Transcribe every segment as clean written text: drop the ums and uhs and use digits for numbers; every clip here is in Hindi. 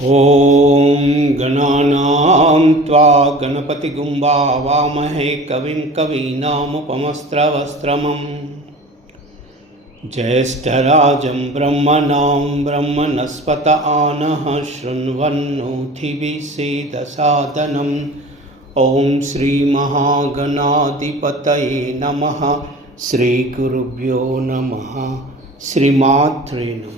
ॐ गणानां त्वा गणपतिगुं वामहे कविं कवीनामुपमस्त्रवस्त्रमं ज्येष्ठराजं ब्रह्मणां ब्रह्मणस्पत आनः शृण्वन्नोतिभिः सीदसादनम्। ॐ श्रीमहागणाधिपतये नमः। श्रीगुरुभ्यो नमः। श्रीमात्रे नमः।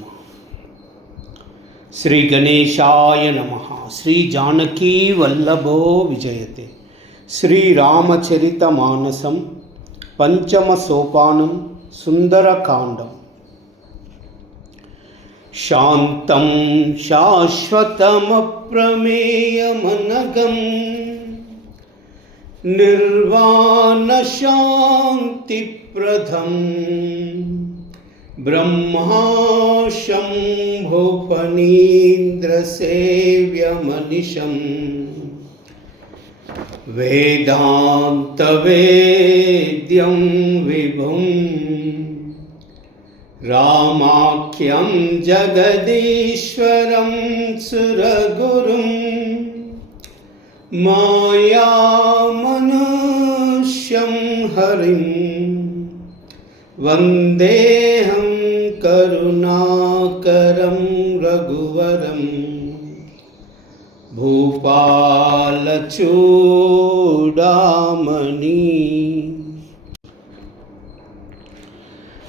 श्री गणेशाय नमः। श्री जानकी वल्लभो विजयते। श्री रामचरितमानसं पंचम सोपानं सुंदरकांडं। शांतं शाश्वतमप्रमेयमनघं निर्वाणशान्तिप्रदं ब्रह्मा शम्भुफणीन्द्रसेव्यमनिशं वेदान्तवेद्यं विभुं रामाख्यं जगदीश्वरं सुरगुरुं मायामनुष्यं हरिं वन्देऽहं करुणाकरं रघुवरं भूपालचूडामणि।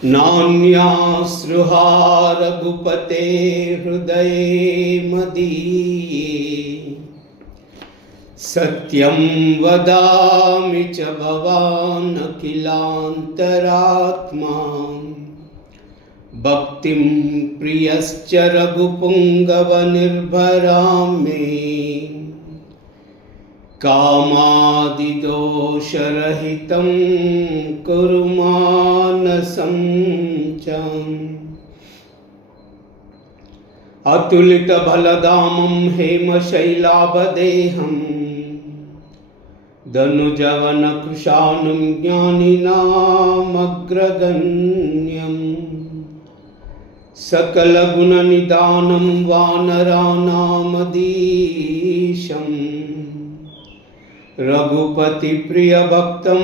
नान्यास्रुहा रघुपते हृदये मदीये सत्यं वदामि च भवान् अखिलान्तरात्मा। भक्तिं प्रियश्च रघुपुङ्गवनिर्भरां मे कामादिदोषरहितं कुरु मानसं च। अतुलितबलधामं हेमशैलाभदेहं धनुजवनकृशानं ज्ञानिनामग्रगण्यं सकलगुणनिधानं वानराणामधीशं रघुपतिप्रियभक्तं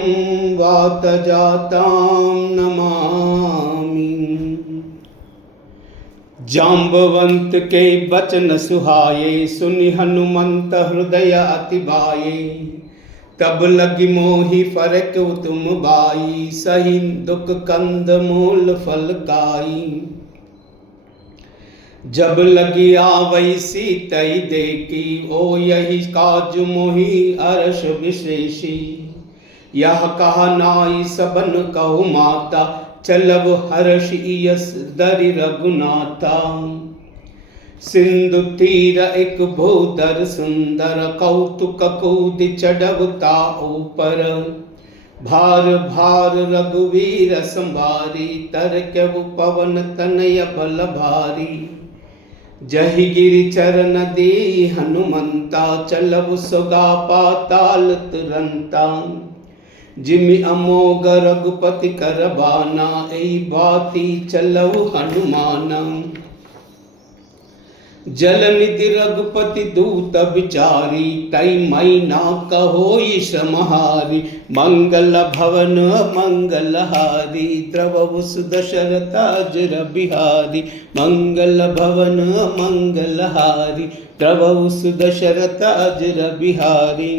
वातजातां नमामि। जाम्बवंत के बचन सुहाये सुनि हनुमंत हृदय अति भाये। तब लगी मोहि फरक तुम बाई सही दुख कंद मूल फल खाई। जब लगी आवई सीतई देखी ओ यही काज मोहि अर्ष विशेषी। यह कहा नाई सबन कहु माता चलब हर्ष यस दरि रघुनाथा। सिंधु तीर एक भूधर सुंदर कौतुक कूद चढ़वता ऊपर। भार भार रघुवीर संभारी तरकव पवन तनय बल भारी। जहि गिरि चरण दे हनुमंता चलब सुगा पाताल तुरंता। जिमि अमोघ रघुपति करबाना ऐ बाती चलऊ हनुमाना। जल निधि रघुपति दूत विचारी तई मई ना कहोई श्रमहारी। मंगल भवन मंगलहारी द्रवहु सुदशरथ अजर बिहारी। मंगल भवन मंगलहारी द्रवहु सुदशरथ अजर बिहारी।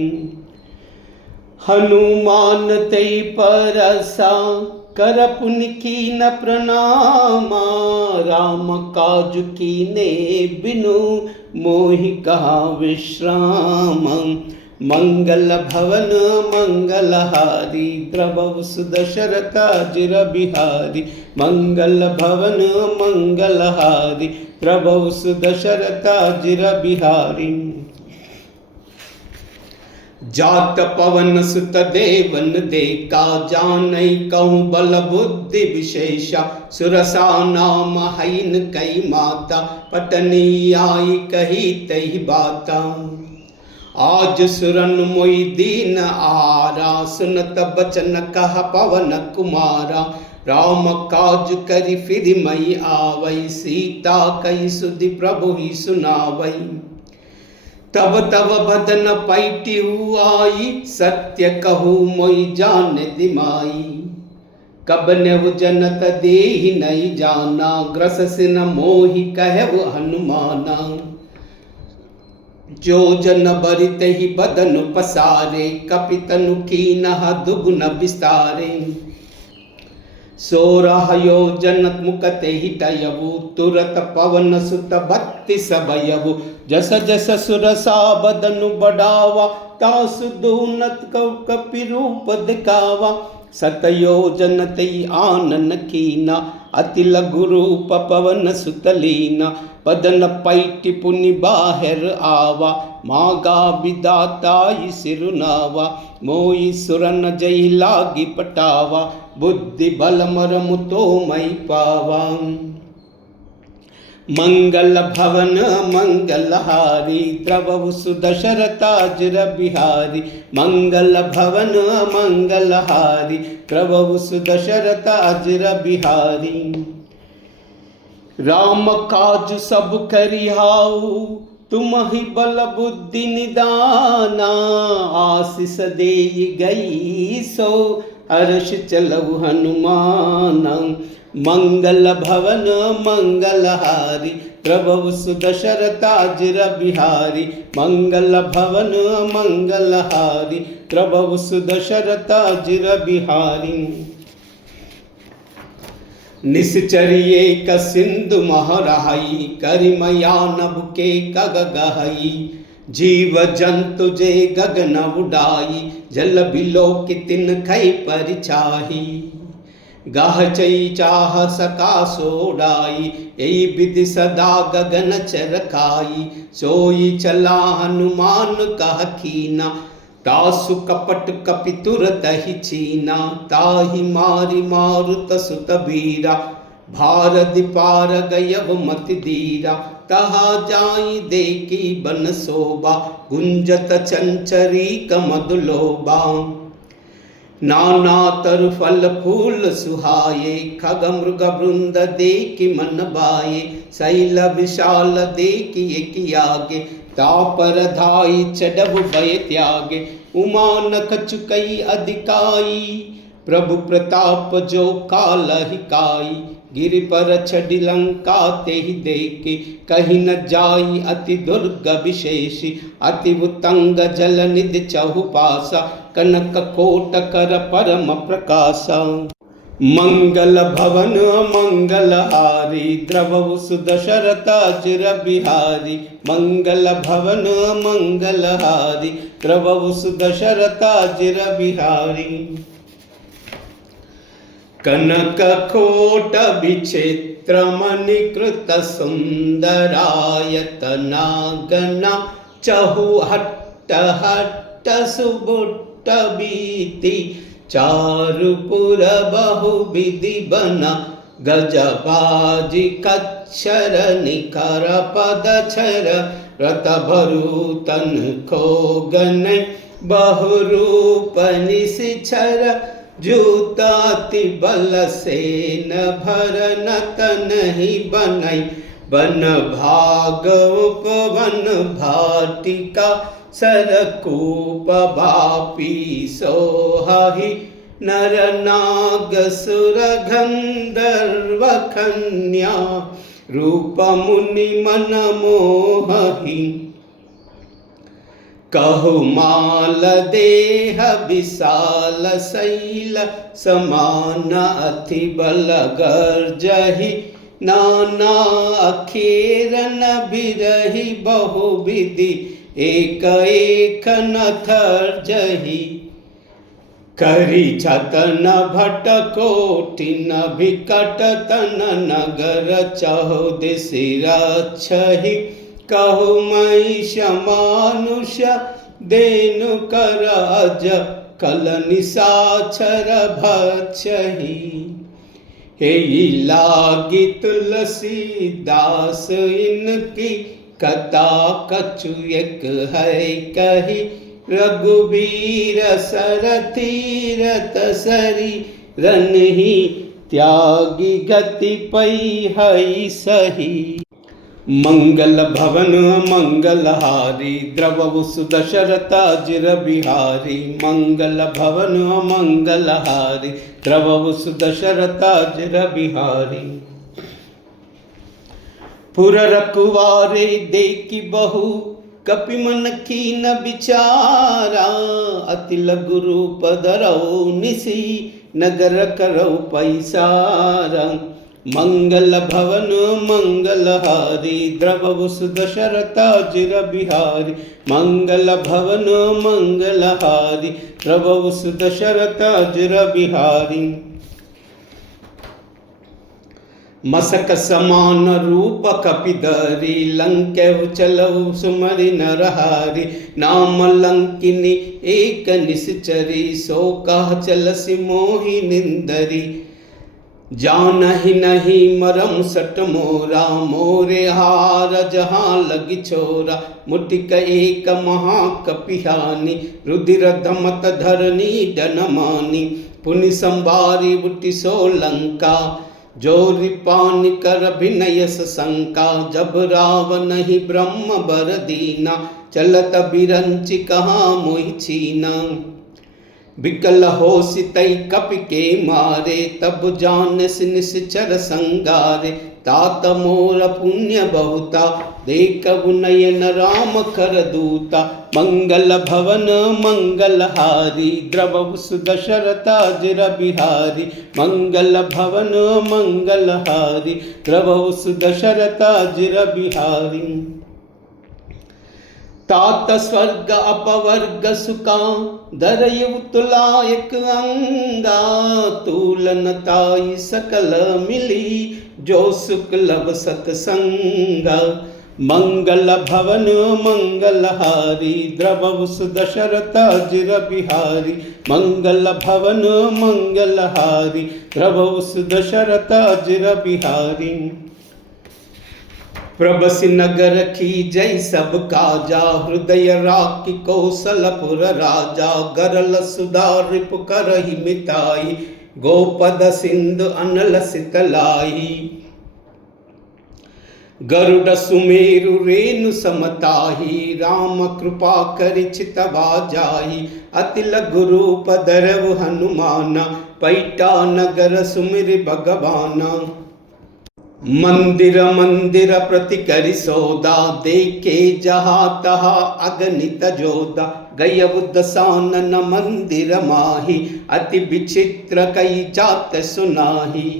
हनुमान तै परसा कर पुनि कीन प्रणामा। राम काज कीने बिनु मोहि कहा विश्राम। मंगल भवन मंगलहारी द्रवहु सुदशरथ अजर बिहारी। मंगल भवन मंगलहारी द्रवहु सुदशरथ अजर बिहारी। जात पवन सुत देवन देखा जानई कहूँ बल बुद्धि विशेषा। सुरसा नाम हईन कई माता पटनी आई कही तही बाता। आज सुरन मोई दीन आहारा सुनत बचन कह पवन कुमारा। राम काज करि फिर मई आवई सीता कई सुधि प्रभु ही सुनावई। तब तब बदन पैटिहु आई, सत्य कहू मोई जान दिमाई। कब नेहु जनत देहि नहीं जाना, ग्रस सिन मोहि कहु हनुमाना। जो जन बरित ही बदन पसारे, कपितनु कीनह दुगुन विस्तारे। 16 योजन मुकते हिटयवु, तुरत पवन सुत 32 भयवु। जस जस सुरसा बदनु बढ़ावा, तासु दूनत कपि रूप दिखावा। 7 योजन तई आनन कीना, अति लघु रूप पवन सुत लीना। बदन पैटि पुनि बाहर आवा, मागा विदाताई सिरुनावा। मोई सुरन जय लागी पटावा, बुद्धि बल मरमु तो मई पावा। मंगल भवन मंगलहारी, द्रवहु सुदशरथाजिर बिहारी। मंगल भवन मंगलहारी, द्रवहु सुदशरथाजिर बिहारी। राम काज सब करिहाऊ, तुम ही बल बुद्धि निदाना। आशीष देई गई सो, हर्ष चलऊ हनुमाना। मंगल भवन मंगलहारी, प्रभु सुदशरथाजिर बिहारी। मंगल भवन मंगलहारी, प्रभु सुदशरथाजिर बिहारी। निश्चर्ये क सिंधु महराई, करिमया नभ के कग गहई। जीव जंतु जे गगन उडाई, जल बिलो कि तिन खई परिछाही। गाह चई चाह सका सोडाई, यही विधि सदा गगन चरखाई। सोई चला हनुमान कह कीना, तासु कपट कपि तुरत ही छीना। ताहि मारि मारुत सुत बीरा, भारदि पार गयव मति दीरा। तहा जाई देखी बन शोभा, गुंजत चंचरी कमदुलोबा। नाना तरु फल फूल सुहाये, खग मृग वृंद देखि मन बाये। शैल विशाल देखि एकी आगे, तापर धाई चढ़ब भय त्यागे। उमा नख चुकई अधिकाई, प्रभु प्रताप जो काल हिकाई। गिरि पर छड़ि लंका तेहि देखे, कहीं न जाई अति दुर्ग विशेषी। अति उत्तंग जल निधि चहुपासा, कनक कोट कर परम प्रकाशा। मंगल भवन मंगलहारी, द्रवहु सुदशरथाजिर बिहारी। मंगल भवन मंगलहारी, द्रवहु सुदशरथाजिर बिहारी। कनक कोट विचित्र मणिकृत सुंदरायतना गना। चहु हट्ट हट्ट सुबुट्ट बीती, चारुपुर बहु विधि बना। गजबाजी कच्छर निकर पदछर, रत भरुतन को गनै। बहुरूप निशिछर, जूताति बल सेन भरन तनहि बनई। बन भाग उपवन भाटिका, सरकूप बापी सोहहि। नर नाग सुर गंधर्व कन्या, रूप मुनि मन मोहहि। कहु माल देह विशाल शैल, समान अति बल गर्जहि। नाना अखेरन बिरहि बहुविधि, एक एक नथर्जहि। करी छतन भट कोटिन विकट तन, नगर चहुदिशि रक्षहि। कहु महिष मानुष देनु करज, कल निशाचर भक्षहि। हेई लागी तुलसीदास इनकी, कथा कछु एक है कही। रघुबीर सरतीरथ सरी, रनहि त्यागी गति पई हई सही। मंगल भवन मंगलहारी द्रवहु सुदशरथाजिर बिहारी। मंगल भवन मंगलहारी द्रवहु सुदशरथाजिर बिहारी। पुर रखवारे देखी बहु कपि मन कीन विचारा। अति लघु रूप धरौ निसी नगर करौ पैसारा। मंगल भवन मंगलहारी द्रवहु सुदशरथाजिर बिहारी। मंगल भवन मंगलहारी द्रवहु सुदशरथाजिर बिहारी। मसक समान रूप कपिधरी लंकेहु चलहु सुमरि नरहारी। नाम लंकिनी एक निश्चरी सो कह चलसि मोहि निंदरी। जानहि नहीं मरम सट मोरा मोरे हार जहाँ लगी छोरा। मुटिक एक महाकपिहानी रुधिर धमत धरनी डनमानी। पुनि संभारी बुटि सो लंका जोरि पानि कर भिनयस शंका। जब रावण ही ब्रह्म बर दीना चलत बिरंचि कहाँ मोहि छीना। विकल होसि तै कपि के मारे तब जानस निश्चर संगारे। तात मोर पुण्य बहुता देखहु नयन राम कर दूता। मंगल भवन मंगलहारी द्रवहु सुदशरथाजिर बिहारी। मंगल भवन मंगलहारी द्रवहु सुदशरथाजिर बिहारी। तात स्वर्ग अपवर्ग सुका धरयु तुलायक अंगा। तूलन ताई सकल मिली जो सुख लव सतसंगा। मंगल भवन मंगलहारी द्रवहु सुदशरथाजिर बिहारी। मंगल भवन मंगलहारी द्रवहु सुदशरथाजिर बिहारी। प्रबसि नगर की जय सब काजा हृदय राखी कौशलपुर राजा। गरल सुधा रिपु करहि मिताई गोपद सिंधु अनल सितलाई। गरुड़ सुमेरु रेणु समताही राम कृपा करि चितवा जाहि। अति लघु रूप धरहु हनुमाना पैठा नगर सुमिरि भगवाना। मंदिर मंदिर प्रति करि सौदा देखे जहाँ तहा अगणित जोदा। गय दसानन मंदिर माही अति विचित्र कई जात सुनाही।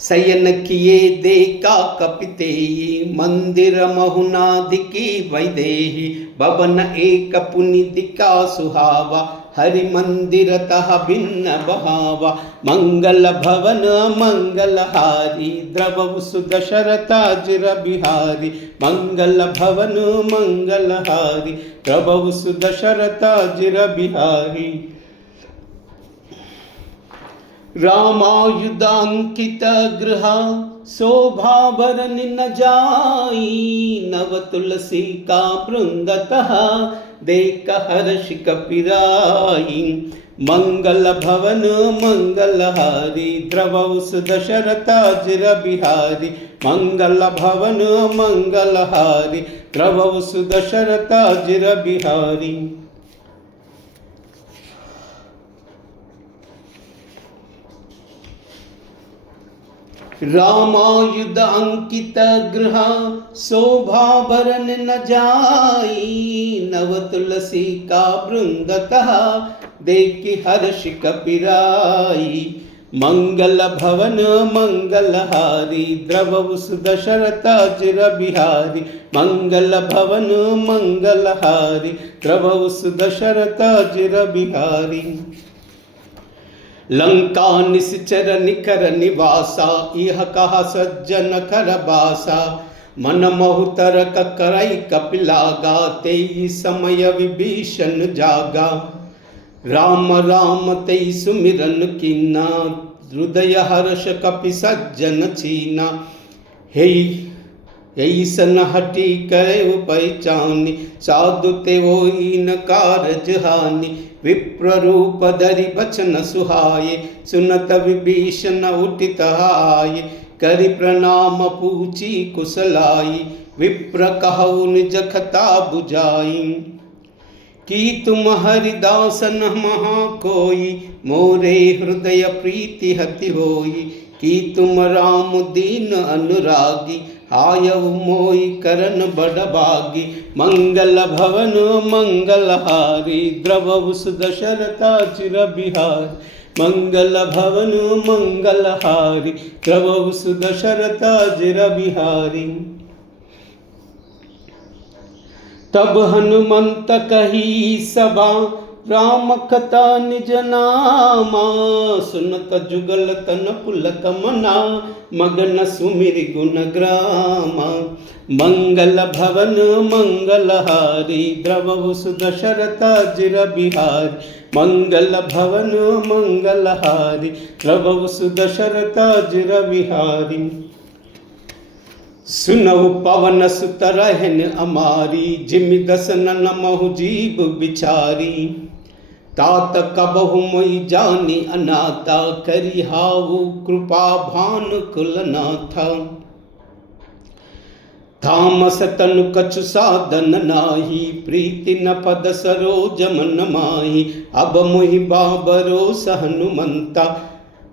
शयन किए देखा कपितेयी मंदिर महुनादिकी वैदेही। भवन एक पुनि दिका सुहावा हरि मंदिर तह भिन्न बहावा। मंगल भवन मंगलहारी द्रवहु सुदशरथाजिर बिहारी। मंगल भवन मंगलहारी द्रवहु सुदशरथाजिर बिहारी। रामायुधांकित गृह शोभा बरनि न जाई। नव तुलसी का वृंदतः देख हर्ष कपिराई। मंगल भवन मंगलहारी द्रवहु सुदशरथाजिर बिहारी। मंगल भवन मंगलहारी द्रवहु सुदशरथाजिर बिहारी। रामायुध अंकित गृह शोभा बरन न जाई। नव तुलसी का वृंदतः देखि हर्ष कपिराई। मंगल भवन मंगलहारी द्रवहु सुदशरथाजिर बिहारी। मंगल भवन मंगलहारी द्रवहु सुदशरथाजिर बिहारी। लंका निश्चर निकर निवासा इह कहा सज्जन कर बासा। मन महु तरक करई कपिलागा तेई समय विभीषण जागा। राम राम तेई सुमिरन कीना हृदय हर्ष कपि सज्जन छीना। हे ऐसन हटी करे पहचानी साधु ते होई न कारज हानि। विप्र रूप धरि बचन सुहाये सुनत विभीषण उठित आये। करि प्रणाम पूछी कुशलाई, विप्र कहु निज कथा बुझाई। कि तुम हरिदास न महा कोई, मोरे हृदय प्रीति हति होई। कि तुम राम दीन अनुरागी, आयव मोई करन बड़ बागी। मंगल भवन मंगलहारी, द्रवहु सुदशरथा चिर बिहारी। मंगल भवन मंगलहारी, द्रवहु सुदशरथा चिर बिहारी। तब हनुमंत कही सभा, राम कथा निज नामा। सुनत जुगल तन पुलक मना, मगन सुमिर गुण ग्रामा। मंगल भवन मंगलहारी, द्रवहु सुदशरथा चिर बिहारी। मंगल भवन मंगलहारी, द्रवहु सुदशरथा चिर बिहारी। सुनहु पवन सुत रहन अमारी, जिमि दसन नमहु जीव बिचारी। तात कबहु मोहि जानी अनाथा, करिहाहु कृपा भान कुलनाथा। तामस तनु कछु साधन नाही, प्रीति न पद सरोज मन माही। अब मोहि बाबरो हनुमंता,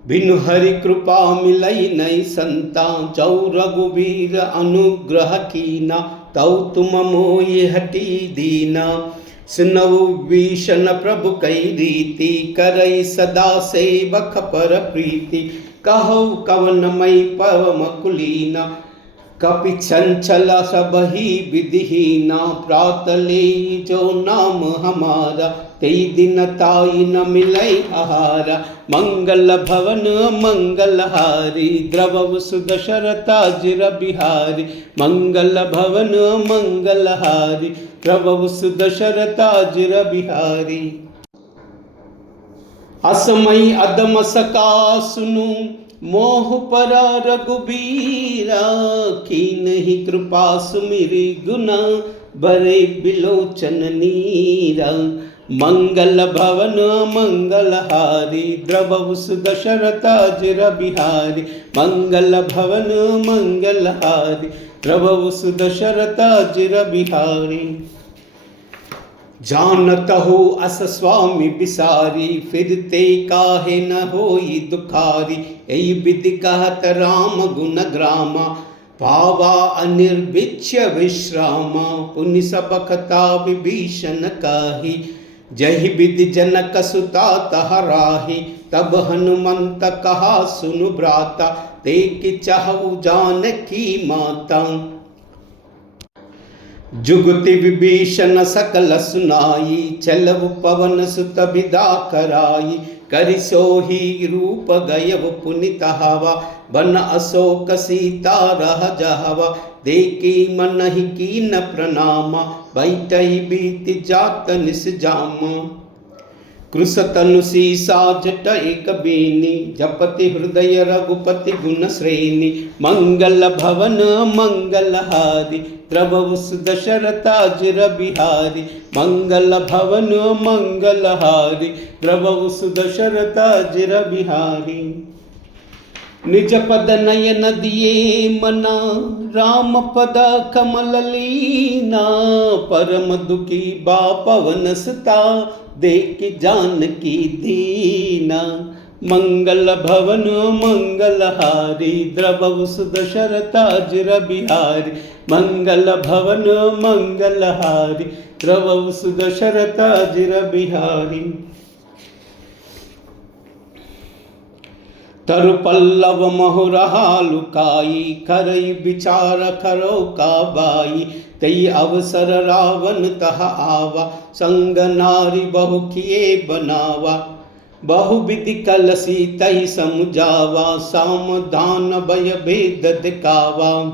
बिनु हरि कृपा मिलई नहीं संता। जौ रघुबीर अनुग्रह कीना, तौ तुम मोहि हटी दीना। सुनहु विभीषण प्रभु कई रीति, करई सदा सेवक पर प्रीति। कहु कवन मई पवम कुलीना, कपि चंचल सबहि विधिहीना। प्रात ले जो नाम हमारा, तेई दिन ताई न मिलई आहारा। मंगल भवन मंगलहारी, द्रवहु सुदशरथा चिर बिहारी। मंगल भवन मंगलहारी, द्रवहु सुदशरथा चिर बिहारी। असमय अदम सका सुनु, मोह परा रघुबीरा। कीन्ही कृपा सुमिरि गुना, बरे बिलोचन नीरा। मंगल भवन मंगलहारी, द्रवहु सुदशरथा चिर बिहारी। मंगल भवन मंगलहारी, द्रवहु सुदशरथा चिर बिहारी। जानत हो अस स्वामी बिसारी, फिरते काहे न होई दुखारी। यही विधि कहत राम गुण ग्रामा, पावा अनिर्विच्य विश्रामा। पुनि सब कथा विभीषण काही, जहि विधि जनक सुता तहराही। तब हनुमंत कहा सुनु भ्राता, ते चाहु जानकी माता। जुगति विभीषण सकल सुनाई, चलव पवन सुत विदा कराई। करि सोही रूप गयव पुनित हवा, बन अशोक सीता रह जहवा। देखी मनहि कीन प्रणामा, बैठई बीति जात निस जामा। कृश तनु सीसा जटई कबीनी, जपति हृदय रघुपति गुण श्रेणी। मंगल भवन मंगलहारी, द्रवहु सुदशरथा चिर बिहारी। मंगल भवन मंगलहारी, द्रवहु सुदशरथा चिर बिहारी। निज पद नयन दिए मना, राम पद कमल लीना। परम दुखी बा पवन सुता, देख जानकी दीना। मंगल भवन मंगलहारी, द्रवहु सुदशरथा चिर बिहारी। मंगल भवन मंगलहारी, द्रवहु सुदशरथा चिर बिहारी। तरु पल्लव महुरहा लुकाई, करई विचार करो का बाई। तई अवसर रावण तह आवा, संग नारी बहु किए बनावा। बहु विधि कलसी तई समुझावा, सामधान भय भेद दिखावा।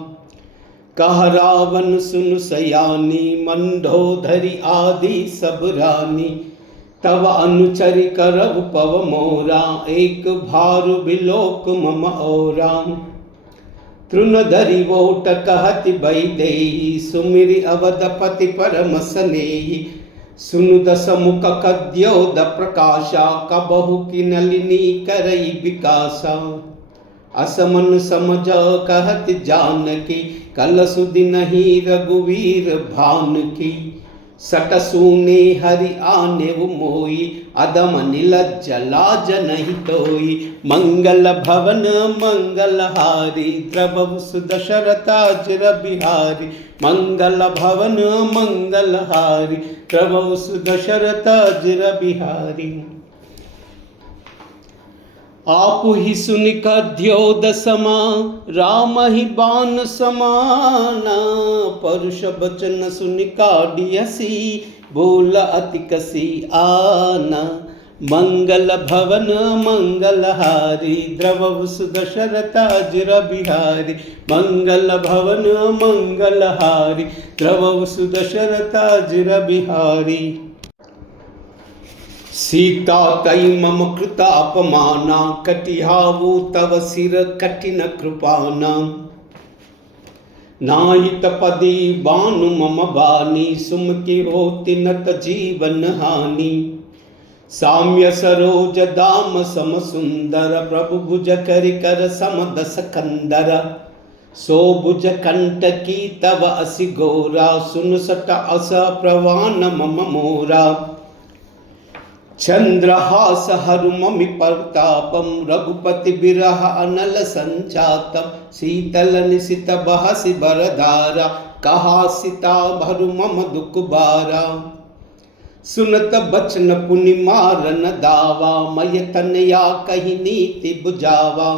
कह रावण सुन सयानी, मंडोदरी आदि सब रानी। तव अनुचरि करव पव मोरा, एक भारु बिलोक मम ओरा। तृणधरि वोट कहति वैदेही, सुमिरि अवधपति परम स्नेही। सुनु दस मुख कद्योद प्रकाशा, कबहु की नलिनी करई विकासा। असमन समझ कहत जानकी, कल सुधि नहीं रघुवीर भान की। सट सूने हरि आने मोई, अदम नीलज्ज लाज नहीं तोई। मंगल भवन मंगलहारी, द्रवहु सुदशरथाजिर बिहारी। मंगल भवन मंगलहारी, द्रवहु सुदशरथाजिर बिहारी। आप ही सुनिक द्योद समा, राम ही बाण समाना। परुष बचन सुनिकाडियसी, बोल अति कसी आना। मंगल भवन मंगलहारी, द्रवहु सुदशरथाजिर बिहारी। मंगल भवन मंगलहारी, द्रवहु सुदशरथाजिर बिहारी। सीता तई मम कृता अपमाना, कटिहावु तव सिर कठिन कृपाना। नाहित पदी बानु मम बानी, सुमति होति नत जीवन हानि। साम्य सरोज दाम सम सुंदर, प्रभु भुज करि कर सम दस कंदर। सो भुज कंटकी तव असि गोरा, सुन सट अस प्रवान मम मोरा। चंद्रहास हरु ममि परतापम, रघुपति बिरह अनल संचातम। शीतल निशित बहसि बरधारा, कहा सीता भरु मम दुख बारा। सुनत बचन पुनि मारन दावा, मय तनया कही नीति बुझावा।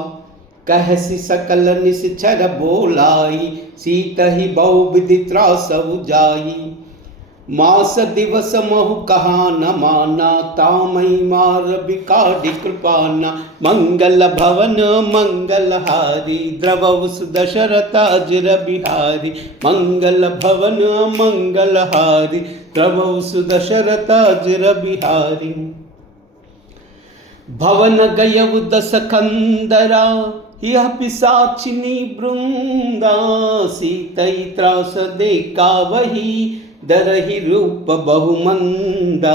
कहसि सकल निश्चर बोलाई, सीत ही बहु विधि त्रास जाई। मास दिवस महु कहा न माना, तामई मार बिकाडि कृपाना। मंगल भवन मंगलहारी, द्रवहु सुदशरथाजिर बिहारी। मंगल भवन मंगलहारी, द्रवहु सुदशरथाजिर बिहारी। भवन गयउ दस कंदरा, यह पिशाचिनी बृंदा। सीतई त्रास देखा वही, दरहि रूप बहुमंदा।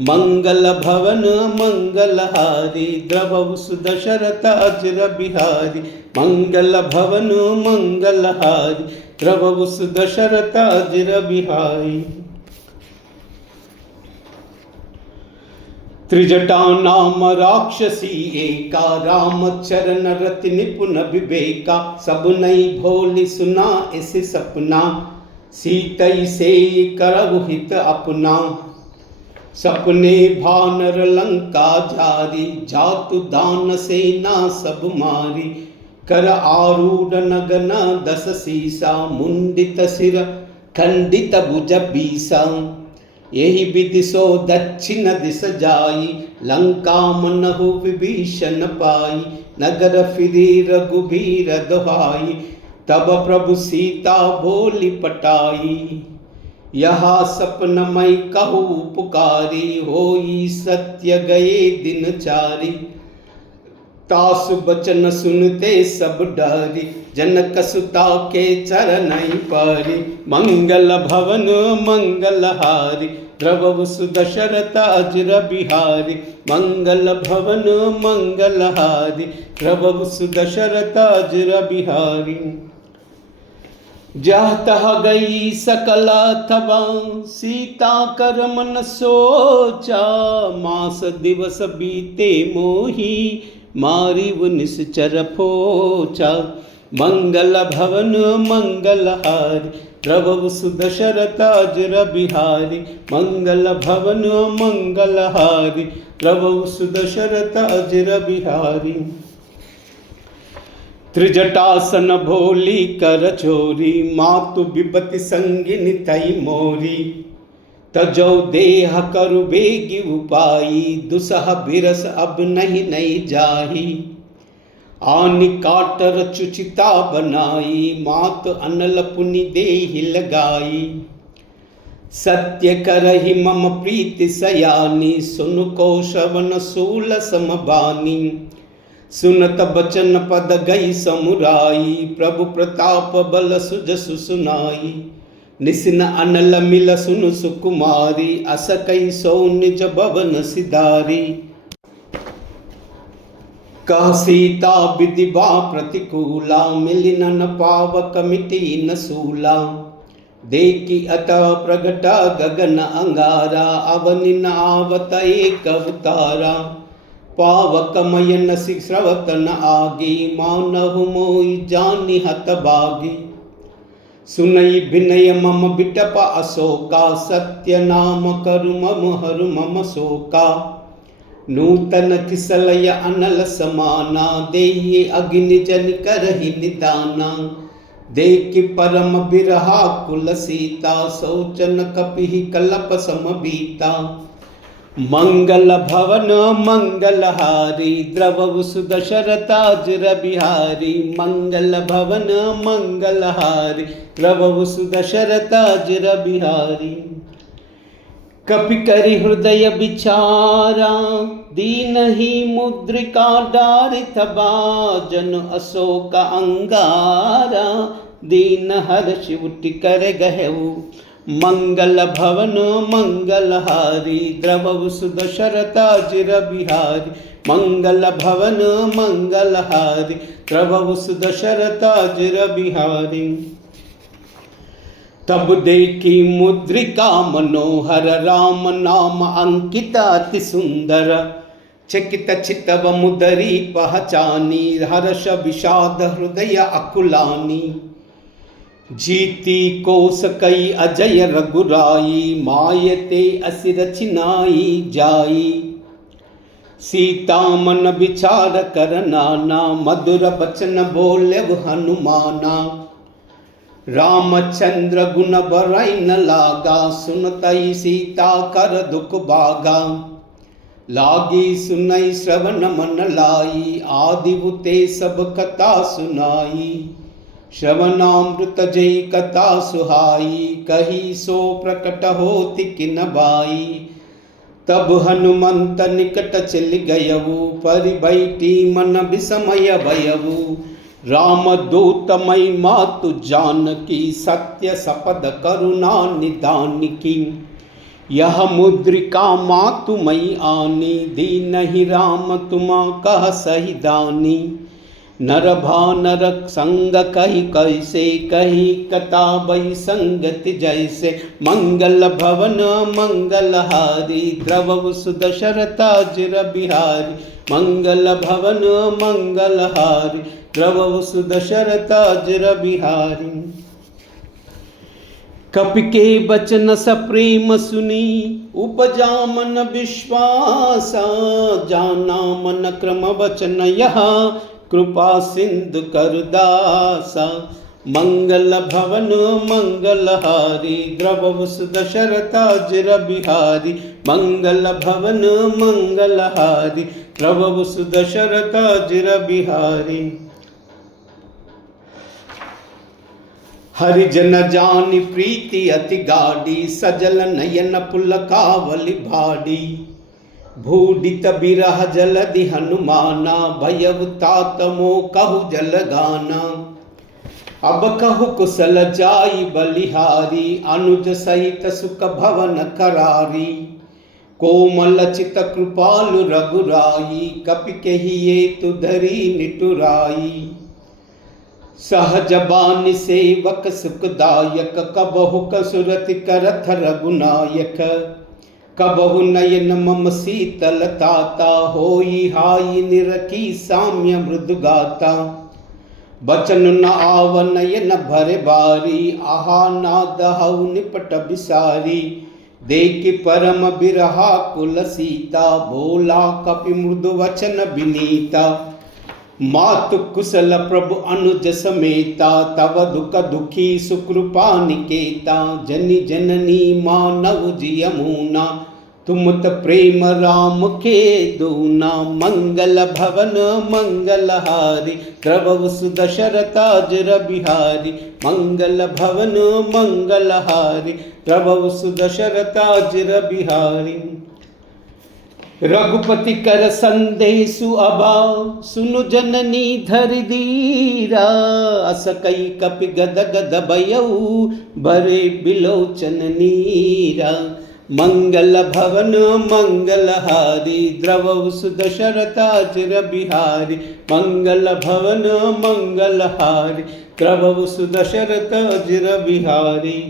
मंगल भवन मंगलहारी, द्रवहु सुदशरथाजिर बिहारी। मंगल भवन मंगलहारी, द्रवहु सुदशरथाजिर बिहारी। त्रिजटा नाम राक्षसी एका, राम चरण रति निपुण विवेका। सब नई भोली सुना ऐसे सपना, सीतई से करहु हित अपना। सपने भानर लंका जारी, जातु दान सेना सब मारी। कर आरूढ़ नगन दस सीसा, मुंडित सिर खंडित भुज बीसा। यही विधि सो दक्षिण दिस जाई, लंका मनहु विभीषण पाई। नगर फिरी रघुबीर दुहाई, तब प्रभु सीता बोली पटाई। यहाँ सपन मई कहू पुकारी, होई सत्य गए दिन चारी। तासु बचन सुनते सब डरी, जनक सुता के चरण पारी। मंगल भवन मंगलहारी, द्रवहु सुदशरथाजिर बिहारी। मंगल भवन मंगलहारी, द्रवहु सुदशरथाजिर बिहारी। जह तह गई सकल अथवा, सीता कर मन सोचा। मास दिवस बीते मोही, मारिव निश्चर फोचा। मंगल भवन मंगलहारी, द्रवहु सुदशरथाजिर बिहारी। मंगल भवन मंगलहारी, द्रवहु सुदशरथाजिर बिहारी। त्रिजटासन भोली कर चोरी, मातु विपति संगिनी तई मोरी। तजौ देह करु बेगी उपाई, दुसह बिरस अब नहीं नहीं जाही। आनि काटर चुचिता बनाई, मात अनल पुनि देहि लगाई। सत्य करहि मम प्रीति सयानी, सुन कौशवन सूल समबानी। सुनत बचन पद गई समुराई, प्रभु प्रताप बल सुजसु सुनाई। निसिन अनल मिल सुनु सुकुमारी, अस कई सो निज भवन सिधारी। कह सीता विदिबा प्रतिकूला, मिलिन न पावक मिटी न सूला। देखी अतः प्रगट गगन अंगारा, अवनि न आवत एक अवतारा। पावक मयन श्रवत न आगी, मानहु मोहि जानि हतभागी। सुनई विनय मम बिटप अशोका, सत्य नाम करु मम हरु मम शोका। नूतन किसलय अनल समाना, देहि अग्नि जन करहि निदाना। देखि परम बिरहा कुल सीता, सोचन कपिहि कलप समबीता। मंगल भवन मंगलहारी, द्रवहु सुदशरथाजिर बिहारी। मंगल भवन मंगलहारी, द्रवहु सुदशरथाजिर बिहारी। कपि करि हृदय विचारा, दीनहि मुद्रिका डारिथ बाजन। अशोक अंगारा, दीन हर्ष उठि कर गहऊ। मंगल भवन मंगलहारी, द्रवहु सुदशरथाजिर बिहारी। मंगल भवन मंगलहारी, द्रवहु सुदशरथाजिर बिहारी। तब देखी मुद्रिका मनोहर, राम नाम अंकित अति सुंदर। चकित चितव मुदरी पहचानी, हर्ष विषाद हृदय अकुलानी। जीती कोस कई अजय रघुराई, मायते असि रचनाई जाई। सीता मन विचार कर नाना, मधुर बचन बोले हनुमाना। रामचंद्र गुण बरई न लागा, सुनतई सीता कर दुख भागा। लागी सुनई श्रवण मन लाई, आदि बुते सब कथा सुनाई। श्रवणामृत जय कथा सुहाई, कही सो प्रकट होति किन बाई। तब हनुमंत निकट चल गयऊ, परि बैठी मन विस्मय भयऊ। राम दूत मई मातु जानकी, सत्य सपद करुणा निदान की। यह मुद्रिका मातु मई आनी, दीनहि राम तुमा कह सही दानी। नर भानर संग कही कैसे, कही कथा बई संगति जैसे। मंगल भवन मंगलहारी, द्रवहु सुदशरथाजिर बिहारी। मंगल भवन मंगलहारी, द्रवहु सुदशरथाजिर बिहारी। कपि के बचन सप्रेम सुनी, उपजा मन विश्वासा। जाना मन क्रम वचन यह, कृपा सिंधु कर दासा। मंगल भवन मंगलहारी, द्रवहु सुदशरथाजिर बिहारी। मंगल भवन मंगलहारी, द्रवहु सुदशरथाजिर बिहारी। हरिजन जानि प्रीति अति गाढ़ी, सजल नयन पुलकावली भाड़ी। भूडित बिरह जलधि हनुमाना, भयउ तात मोह कहु जल गाना। अब कहु कुशल जाई बलिहारी, अनुज सहित सुख भवन करारी। कोमल चित कृपालु रघुराई, कपि कहिए तु धरी निटुराई। सहज बानि सेवक सुखदायक, कबहु कसुरति करथ रघुनायक। कबहु नयन मम शीतल ताता, होई हाई निरखी साम्य मृदु गाता। बचन न आव नयन भरे बारी, आहा नाद हऊ निपट बिसारी। देखि परम बिरहा कुल सीता, बोला कपि मृदु वचन विनीता। मातु कुशल प्रभु अनुज समेता, तव दुख दुखी सुकृपा निकेता। जनि जननी मानव जियमुना, तुम त प्रेम राम के दूना। मंगल भवन मंगलहारी, द्रवहु सुदशरथाजिर बिहारी। मंगल भवन मंगलहारी, द्रवहु सुदशरथाजिर बिहारी। रघुपति कर संदेशु अभाव, सुनु जननी धरि धीरा। अस कई कपि गद गद भयऊ, भरे बिलोचन नीरा। मंगल भवन मंगलहारी द्रवहु सुदशरथाजिर बिहारी। मंगल भवन मंगलहारी द्रवहु सुदशरथाजिर बिहारी।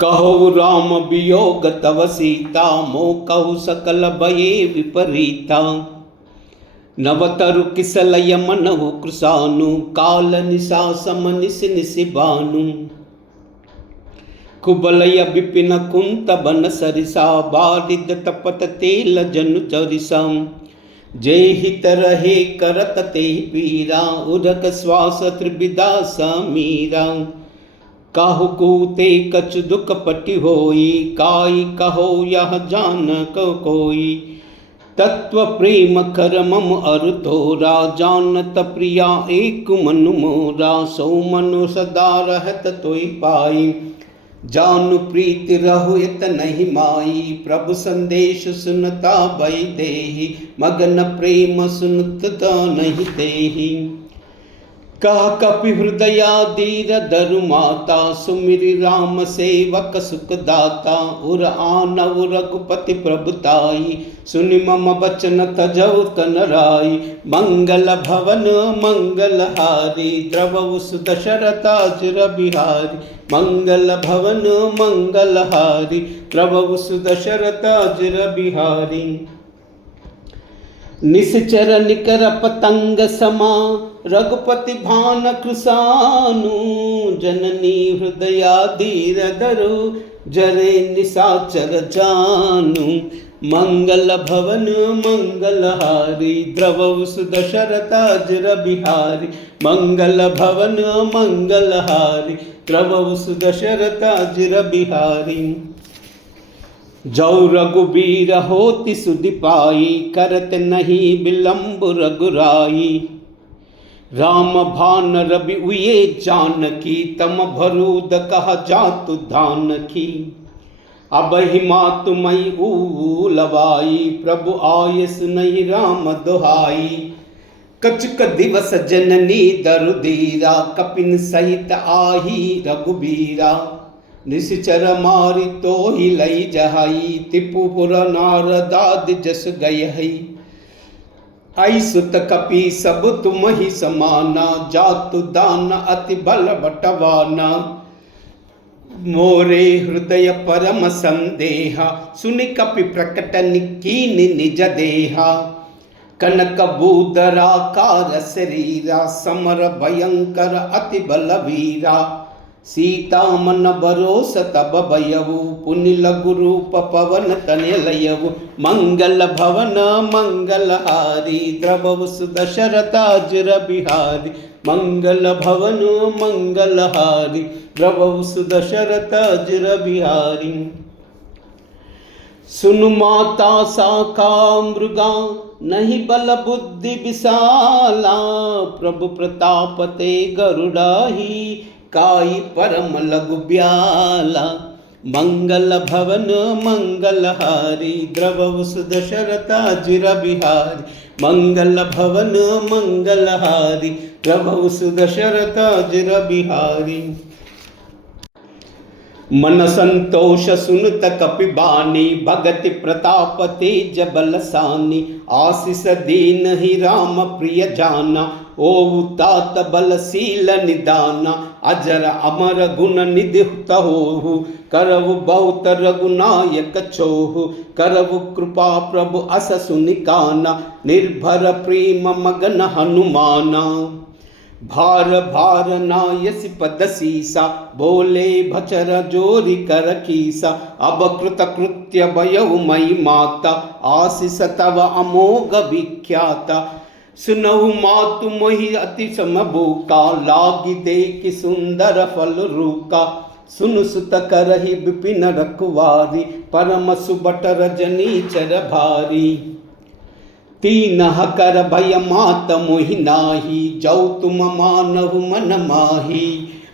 कहो राम वियोग तव सीता मोह कहु सकल भये विपरीता। नवतरु किसलय मनहु कृशानु काल निशा सम निस निस बानु। कुबलय विपिन कुंत बन सरिसा बारिद तपत तेल जनु चरिसा। जय हित रहे करत ते पीरा उदक श्वास त्रिविदा समीरा। काहु कूते कछ दुख पटि होई काई कहो यह जान कोई। तत्व प्रेम कर मम अरु तोरा जानत प्रिया एक मनु मोरा। सो मनु सदा रहत तोई पाई जानु प्रीति रहु इत नहीं माई। प्रभु संदेश सुनता भई देहि मगन प्रेम सुनता नहीं देहि। कह कपि हृदया धीर धरु माता सुमिरि राम सेवक सुख दाता। उर आनव रघुपति प्रभुताई सुनि मम बचन तजौ कनराई। मंगल भवन मंगलहारी द्रवहु सुदशरथाजिर बिहारी। मंगल भवन मंगलहारी द्रवहु सुदशरथाजिर बिहारी। निश्चर निकर पतंग समा रघुपति भान कृशानु। जननी हृदया धीर धरु जरे निशाचर जानु। मंगल भवन मंगलहारी द्रवहु सुदशरथाजिर बिहारी। मंगल भवन मंगलहारी द्रवहु सुदशरथाजिर बिहारी। जौ रघुबीर होति सुधि पाई करत नहीं विलंब रघुराई। राम भान रवि उये जानकी तम भरूद कह जातु धानकी। अब ही मातु मई लवाई प्रभु आयस नहीं राम दुहाई। कछुक दिवस जननी दरुदीरा कपिन सहित आही रघुबीरा। निश्चर मारि तो ही लई जहाई त्रिपुर नारदादि जस गय हई। आई सुत कपि सब तुम ही समाना जातु दान अति बल बटवाना। मोरे हृदय परम संदेहा सुनि कपि प्रकट कीन निज देहा। कनक बूदराकार शरीरा समर भयंकर अति बलवीरा। सीता मन भरोस तब भयऊ पुनि लघु रूप पवन तनयलयऊ। मंगल भवन मंगलहारी द्रवहु सुदशरथाजिर बिहारी। मंगल भवन मंगलहारी द्रवहु सुदशरथाजिर बिहारी। सुनु माता साका मृगा नहीं बल बुद्धि विशाला। प्रभु प्रताप ते गरुड़ाही काई परम लघु ब्याला। मंगल भवन मंगलहारी द्रवहु सुदशरथाजिर बिहारी। मंगल भवन मंगलहारी द्रवहु सुदशरथाजिर बिहारी। मन संतोष सुनत कपि बानी भगति प्रताप तेज बलसानी। आशीष दीन ही राम प्रिय जाना ओ तात बलशील निदाना। अजर अमर गुण निधि होहु करवु बहुत रघुनायक छोहु। करवु कृपा प्रभु अस सुनिकाना निर्भर प्रेम मगन हनुमाना। भार भार नायस पद सीसा बोले भचर जोरी कर कीसा। अब कृत कृत्य भयउ मई माता आशीष तव अमोघ विख्याता। सुनहु मातु मोहि अति समभूका लागी देखि सुंदर फल रूका। सुनु सुत करहि विपिन रखवारी परम सुबट रजनी चर भारी। तीन हकर भय मात मोहि नाही जौ तुम मानहु मन माही।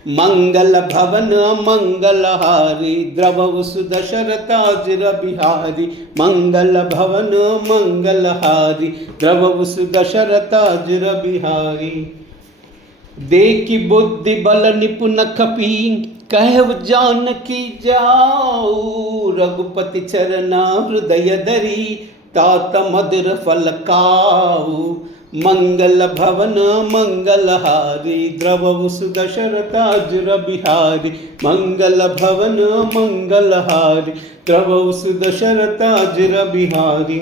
मंगल भवन मंगलहारी द्रवहु सुदशरथाजिर बिहारी। मंगल भवन मंगलहारी द्रवहु सुदशरथाजिर बिहारी। देखि बुद्धि बल निपुण खपी कहव जानकी जाऊ रघुपति चरना हृदय धरी तात मधुर फल खाऊ। मंगल भवन मंगलहारी द्रवहु सुदशरथाजुर बिहारी। मंगल भवन मंगलहारी द्रवहु सुदशरथाजुर बिहारी।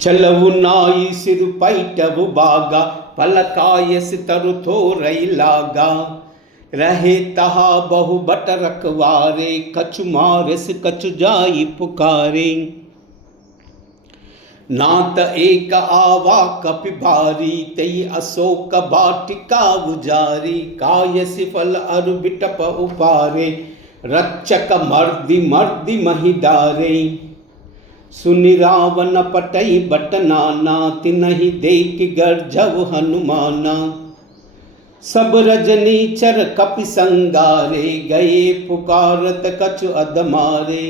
चलऊ नाई सिरु पैटवु बागा पलकाय सितरु थोरई लागा। रहे तहा बहु बट रखवारे कछु मारस कछु जाई पुकारे। नात एक आवा कपि भारी तई अशोक बाटिका उजारी। काय सिफल अरु बिटप उपारे रक्षक मर्दि मर्दि महिदारे। सुनि रावण पटई बट नाना तिनहि देख गर्जव हनुमाना। सब रजनीचर कपि संगारे गए पुकारत कछु अधमारे।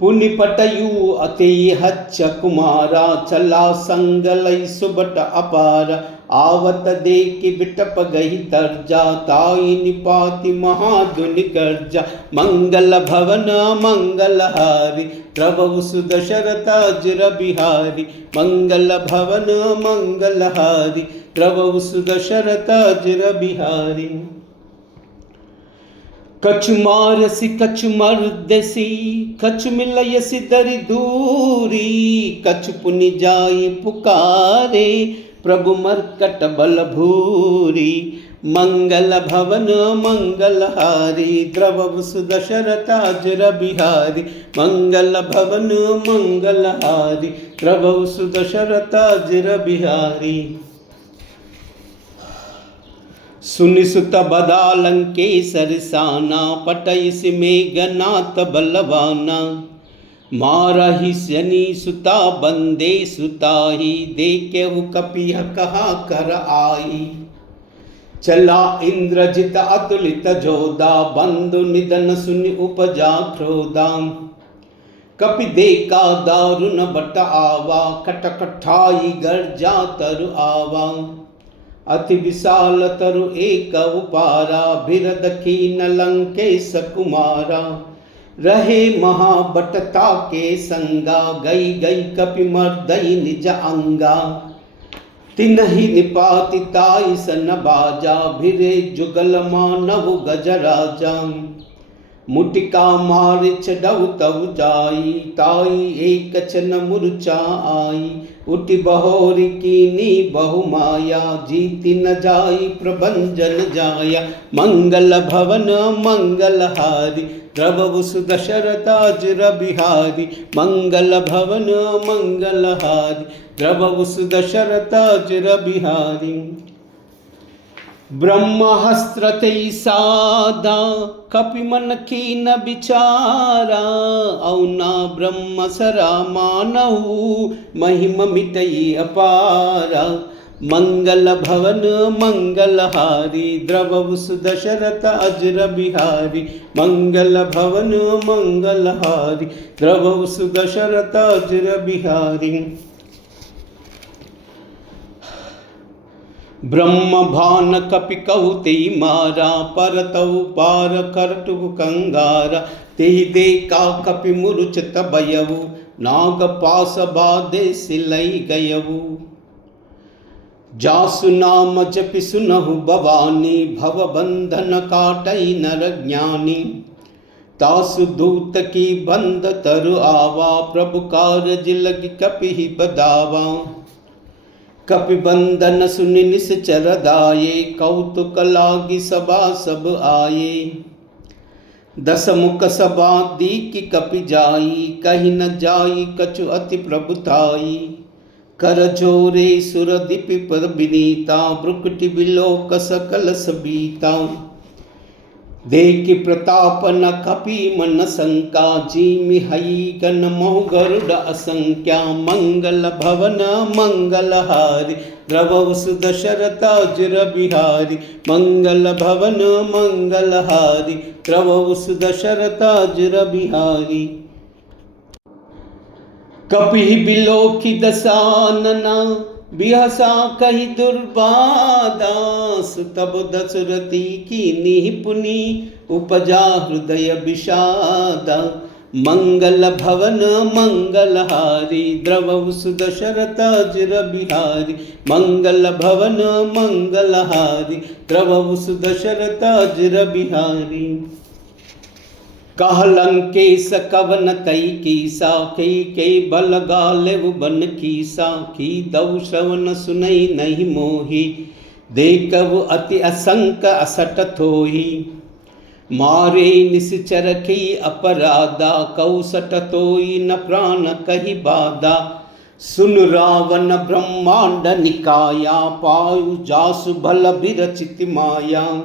पुनि पटयु अति हच्च कुमारा चला संग लई सुबट अपार। आवत देखि बिटप गही तरजा ताई निपाति महाधुनि गर्जा। मंगल भवन मंगलहारी द्रवहु सुदशरथाजुर बिहारी। मंगल भवन मंगलहारी द्रवहु सुदशरथाजुर बिहारी। कछु मारसी कछु मर्दसी कछु मिलयसी दरि दूरी। कछु पुनि जाई पुकारे प्रभु मर्कट बल भूरी। मंगल भवन मंगलहारी द्रवहु सुदशरथाजुर बिहारी। मंगल भवन मंगलहारी द्रवहु सुदशरथाजुर बिहारी। सुनि सुत बदालंकेसर साना पटईसि मेघनाथ बलवाना। मारहि शनि सुता बंदे सुताही देखेहु कपिह कहा कर आई। चला इंद्रजित अतुलित जोधा बंधु निधन सुनि उपजा क्रोधा। कपि देखा दारुण बट आवा खटखटाई गर्जा तरु आवा। अति विशाल तरु एक उपारा बिरद कीन लंकेश कुमारा। रहे महाबटता के संगा गई गई कपि मर्दई निज अंगा। तिनहि निपाति ताई सन बाजा भिरे जुगल मानव गजराजा। मुटिका मारिच डव तव जाई ताई एक चन मूर्छा आई। उठि बहोरी कीनी बहु माया जीति न जाई प्रभंजन जाया। मंगल भवन मंगलहारी द्रवहु सुदशरथाजुर बिहारी। मंगल भवन मंगलहारी द्रवहु सुदशरथाजुर बिहारी। ब्रह्मास्त्र तई साधा कपि मन कीन बिचारा। औना ब्रह्म सरा मानहु महिम मिटई अपारा। मंगल भवन मंगलहारी द्रवहु सुदशरथाजुर बिहारी। मंगल भवन मंगलहारी द्रवहु सुदशरथाजुर बिहारी। ब्रह्म भान कपि कहुते मारा परतउ पार करटु कंगारा। तेहि देखा कपि मूर्छित भयउ नाग पास बाधे सिलई गयउ। जासु नाम जपि सुनहु भवानी भव बंधन काटई नर ज्ञानी। तासु दूत की बंद तरु आवा प्रभु कारज लगी कपि बदावा। कपि बंधन सुनि निश्चर दाये कौतुक लागी सभा सब आये। दस मुख सभा दीकी कपि जाई कहीं न जाई कछु अति प्रभुताई। कर जोरे सुर दिपि पर विनीता ब्रुकुटि बिलोक सकल सबीता। देखि प्रताप न कपि मन शंका जीमि हई गण मोह गरुड़ असंख्या। मंगल भवन मंगलहारी द्रवहु सुदशरथाजुर बिहारी। मंगल भवन मंगलहारी द्रवहु सुदशरथाजुर बिहारी। कपि बिलोकि दशानना बिहसा कही दुर्बादास, तब दशरथी की निपुनी उपजा हृदय विषादा। मंगल भवन मंगलहारी, द्रवहु सुदशरथ अजिर बिहारी। मंगल भवन मंगलहारी, द्रवहु सुदशरथ अजिर बिहारी। कह लंकेश कवन तई कीसा, के बल गालेव बन कीसा। की दऊ श्रवण सुनई नहीं मोही, देखव अति असंक असट थोही। मारे निश्चर की अपराधा, कौसट तोई न प्राण कही बाधा। सुन रावण ब्रह्मांड निकाया, पायु जासु भल विरचित माया।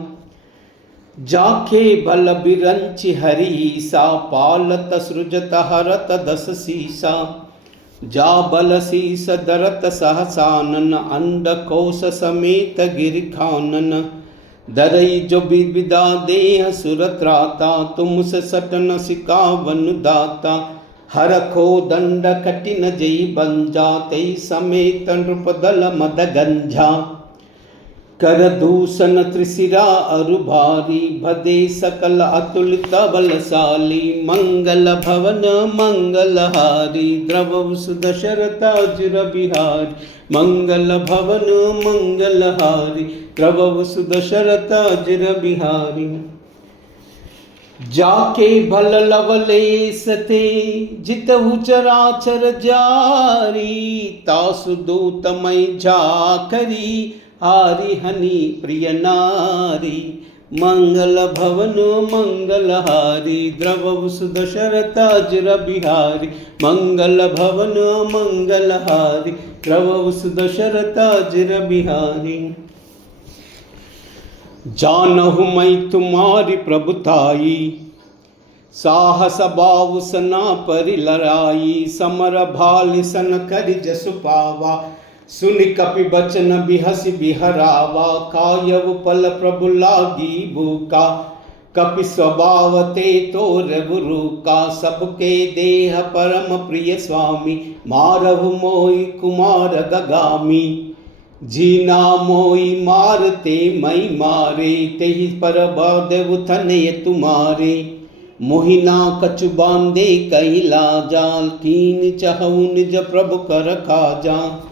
जाके बल बिरंचि हरीसा, पालत सृजत हरत दस सीसा। जा बल शीस दरत सहसानन, अंड कोश समेत गिर खानन। दरई जो विदा देह सुरत्राता, तुम से सटन सिकावन दाता। हरखो दंड कठिन जई बंजा, तई समेत नृपदल मद गंजा। कर दूषण त्रिशिरा अरु भारी, भदे सकल अतुलित बलशाली। मंगल भवन मंगलहारी, द्रवहु सुदशरथ अजिर बिहारी। मंगल भवन मंगलहारी, द्रवहु सुदशरथ अजिर बिहारी। जाके भल लवलेश ते, जितहु चराचर जारी। तासु दूतमय झाकरी, हारि हनि प्रिय नारी। मंगल भवन मंगलहारी, द्रवहु सुदशरथ अजिर बिहारी। मंगल भवन मंगलहारी, द्रवहु सुदशरथ अजिर बिहारी। जानहु मैं तुम्हारी प्रभुताई, साहस बाहु सना परि लड़ाई। समर भाल सन करि जसु पावा, सुनि कपि बचन बिहसि बिहरावा। कायव पल प्रभु लागी भूका, कपि स्वभाव ते तोर बुरुका। सबके देह परम प्रिय स्वामी, मारहु मोहि कुमार गगामी। जीना मोई मारते मई मारे, तेहि पर बादेव तनय तुम्हारे। मोहिना कछु बांधे कही लाजा, कीन चहु निज प्रभु कर काजा।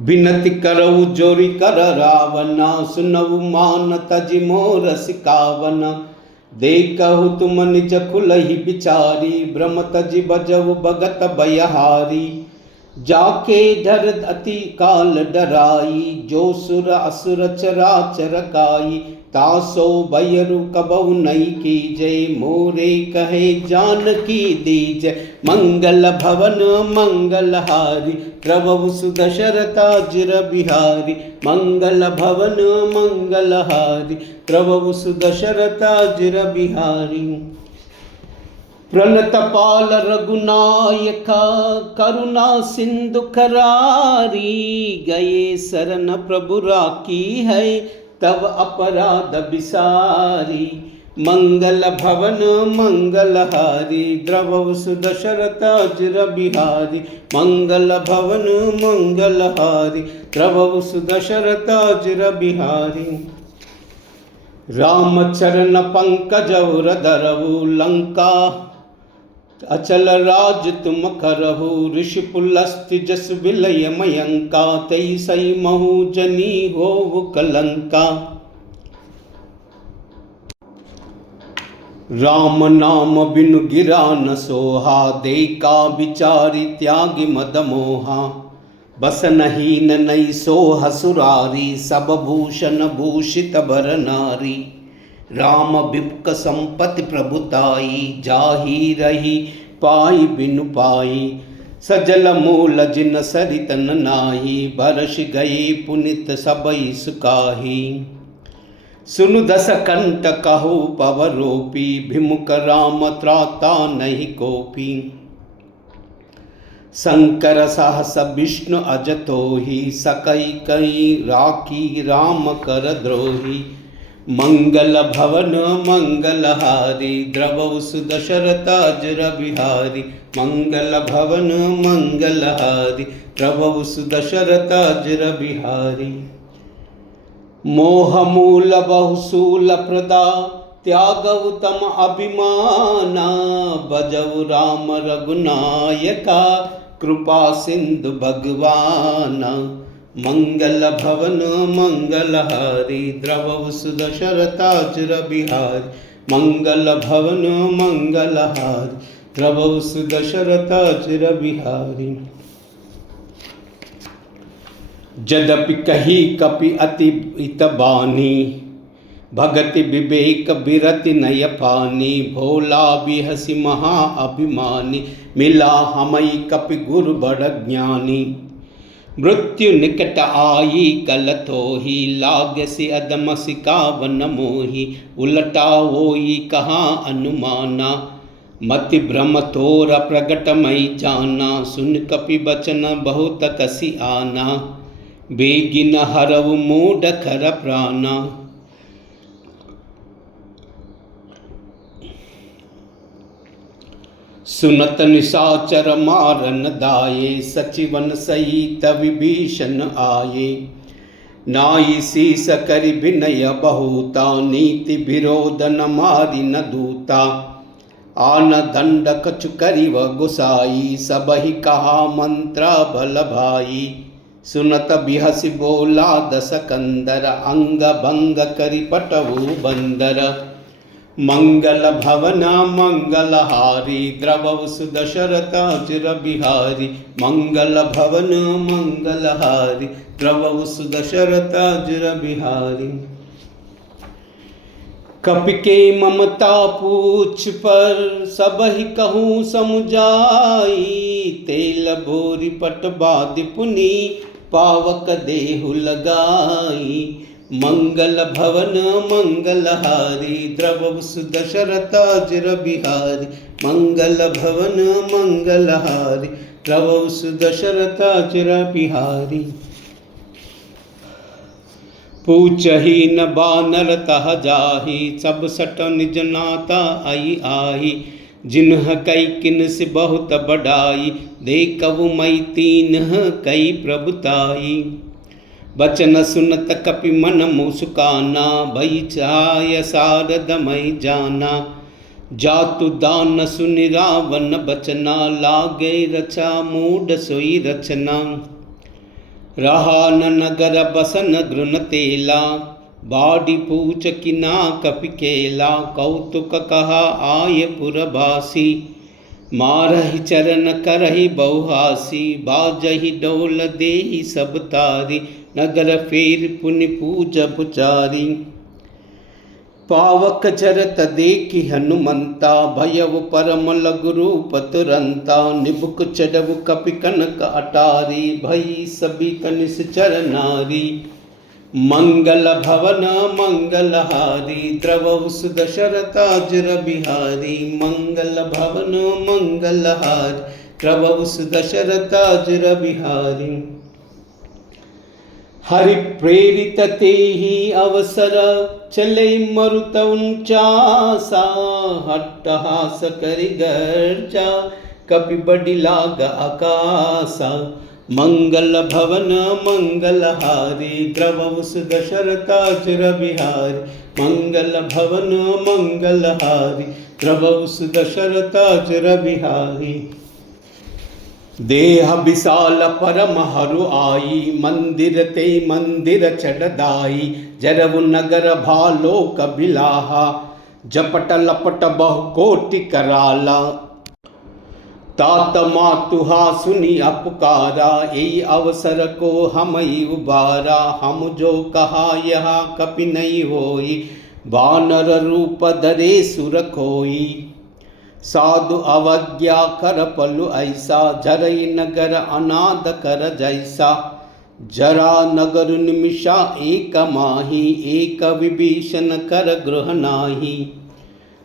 बिनति करऊ जोरी कर रावना, सुनऊ मान तजि मोर सिकावन। देखहु तुम निज कुलहि बिचारी, भ्रम तजि बजऊ भगत बयहारी। जाके डर अति काल डराई, जो सुर असुर चराचर काई। तासो भयरु कबहु नहीं कीजय, मोरे कहे जानकी दीजय। मंगल भवन मंगलहारी, द्रवहु सुदशरथ अजिर बिहारी। मंगल भवन मंगलहारी, द्रवहु सुदशरथ अजिर बिहारी। प्रणत पाल रघुनायका, करुणा सिंधु करारी। गए शरण प्रभु राखी है, तब अपराध बिसारी। मंगल भवन मंगलहारी, द्रवहु सुदशरथ अजिर बिहारी। मंगल भवन मंगलहारी, द्रवहु सुदशरथ अजिर बिहारी। राम चरण पंकज उर धरहु, लंका अचल राज तुम करहु। ऋषि पुलस्त्य जस विलय मयंका, तई सई महु जनी होवु कलंका। राम नाम बिनु गिरा न सोहा, देखा बिचारी त्यागी मद मोहा। बस नहीं नई सोह सुरारी, सब भूषण भूषित बर नारी। राम बिप्क संपत्ति प्रभुताई, जाही रही पाई बिनु पाई। सजल मूल जिन सरितन नाही, बरस गए पुनित सबई सुकाही। सुनु दस कंठ कहु पवरोपी, भिमुख राम त्राता नहीं कोपी। शंकर सहस विष्णु अजतोहि, सकई कई राखी राम कर द्रोही। मंगल भवन मंगलहारी द्रवौ सुदशरथाजुर बिहारी। मंगल भवन मंगलहारी द्रवौ सुदशरथाजुर बिहारी। मोह मूल बहुशूल प्रदा त्यागौ तम अभिमाना। भजौ राम रघुनायका कृपा सिंधु भगवाना। मंगल भवन मंगलहारी द्रवौ सुदशरथाजुर बिहारी। मंगल भवन मंगलहारी द्रवौ सुदशरथाजुर बिहारी। जदपि कही कपि अति हितबानी भगति विवेक बिरति नय पानी। भोला बिहसि महा अभिमानी मिला हमई कपि गुरु बड़ ज्ञानी। मृत्यु निकट आई कल थोही लागसी अदम सिकावन मोही। उलटा होई कहाँ अनुमाना मति भ्रम तोर प्रगट मई जाना। सुन कपि बचन बहुत कसी आना बेगिन हरव मूढ़ खर प्राणा। सुनत निशाचर मारन दाये सचिवन सहित विभीषण आये। नाई शीस करि विनय बहुता नीति विरोध न मारि न दूता। आन दंड कछु करिव गुसाई सबहि कहा मंत्र बल भाई। सुनत बिहसि बोला दस कंदर अंग भंग करि पटवु बंदर। मंगल भवन मंगलहारी द्रवौ सुदशरथाजुर बिहारी। मंगल भवन मंगलहारी द्रवौ सुदशरथाजुर बिहारी। कपि के ममता पूछ पर सबहि कहूँ समुझाई। तेल भोरी पट बाधि पुनि पावक देहु लगाई। मंगल भवन मंगलहारी द्रवौ सुदशरथाजुर बिहारी। मंगल भवन मंगलहारी द्रवौ सुदशरथाजुर बिहारी। पूछहि न बानर तह जाहि सब सट निज नाता आई आई। जिन्ह कई किन से बहुत बढ़ाई देखऊ मई तीन कई प्रभुताई। बचन सुनत कपि मन मुस्काना भई चाय सारद मई जाना। जातु दान सुनि रावण बचना लागे रचा मूढ़ सोई रचना। रहा न नगर बसन घृण तेला बाड़ी पूछ किना कपि केला। कौतुक कहा आय पुरबासी मारहि चरण करहि बहुहासी। बाजहि डोल देहि सब तारी नगर फेर पुनि पूज पुचारी। पावक चरत देखि हनुमंता भयउ परम लघु रूप तुरंता। निबुक चढ़उ कपि कनक अटारी भई सबित निश्चर नारी। मंगल भवन मंगलहारी द्रवौ सुदशरथाजुर बिहारी। मंगल भवन मंगलहारी द्रवौ सुदशरथाजुर बिहारी। हरि प्रेरित तेहि अवसर चले मरुत उनचासा। हट्टहास करि गर्जा कपि बडि लाग आकासा। मंगल भवन मंगलहारी द्रवौ सुदशरथाजुर बिहारी। मंगल भवन मंगलहारी द्रवौ सुदशरथाजुर बिहारी। देह विशाल परम हरु आई मंदिर ते मंदिर चढ़दाई। जरवु नगर भालोक बिलाहा जपट लपट बहु कोटि कराला। तात मातुहा सुनी अपकारा यही अवसर को हमई उबारा। हम जो कहा यहाँ कपि नहीं होई बानर रूप धरे सुर खोई। साधु अवज्ञा कर पलु ऐसा जरई नगर अनाद कर जैसा। जरा नगर निमिषा एक माही एक विभीषण कर गृह नाही।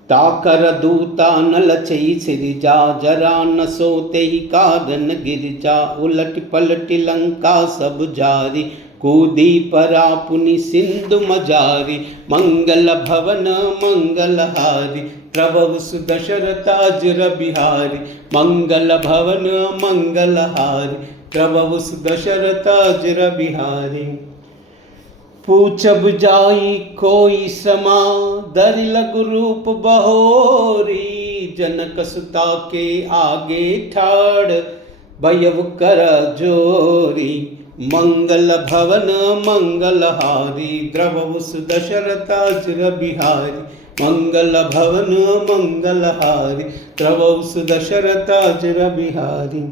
ताकर दूता न लचई सिरिजा जरा न सोते ही कारण गिरिजा। उलट पलट लंका सब जारी कूदी परा पुनि सिंधु मजारी, मंगल भवन मंगलहारी, प्रभु सुदशरथाजिर बिहारी, मंगल भवन मंगलहारी, प्रभु सुदशरथाजिर बिहारी। पूछब जाई कोई समा, दरि लघु रूप बहोरी, जनक सुता के आगे ठाड़ भयव कर जोरी, मंगल भवन मंगलहारी, द्रवहु सुदशरथाजिर बिहारी, मंगल भवन मंगलहारी, द्रवहु सुदशरथाजिर बिहारी।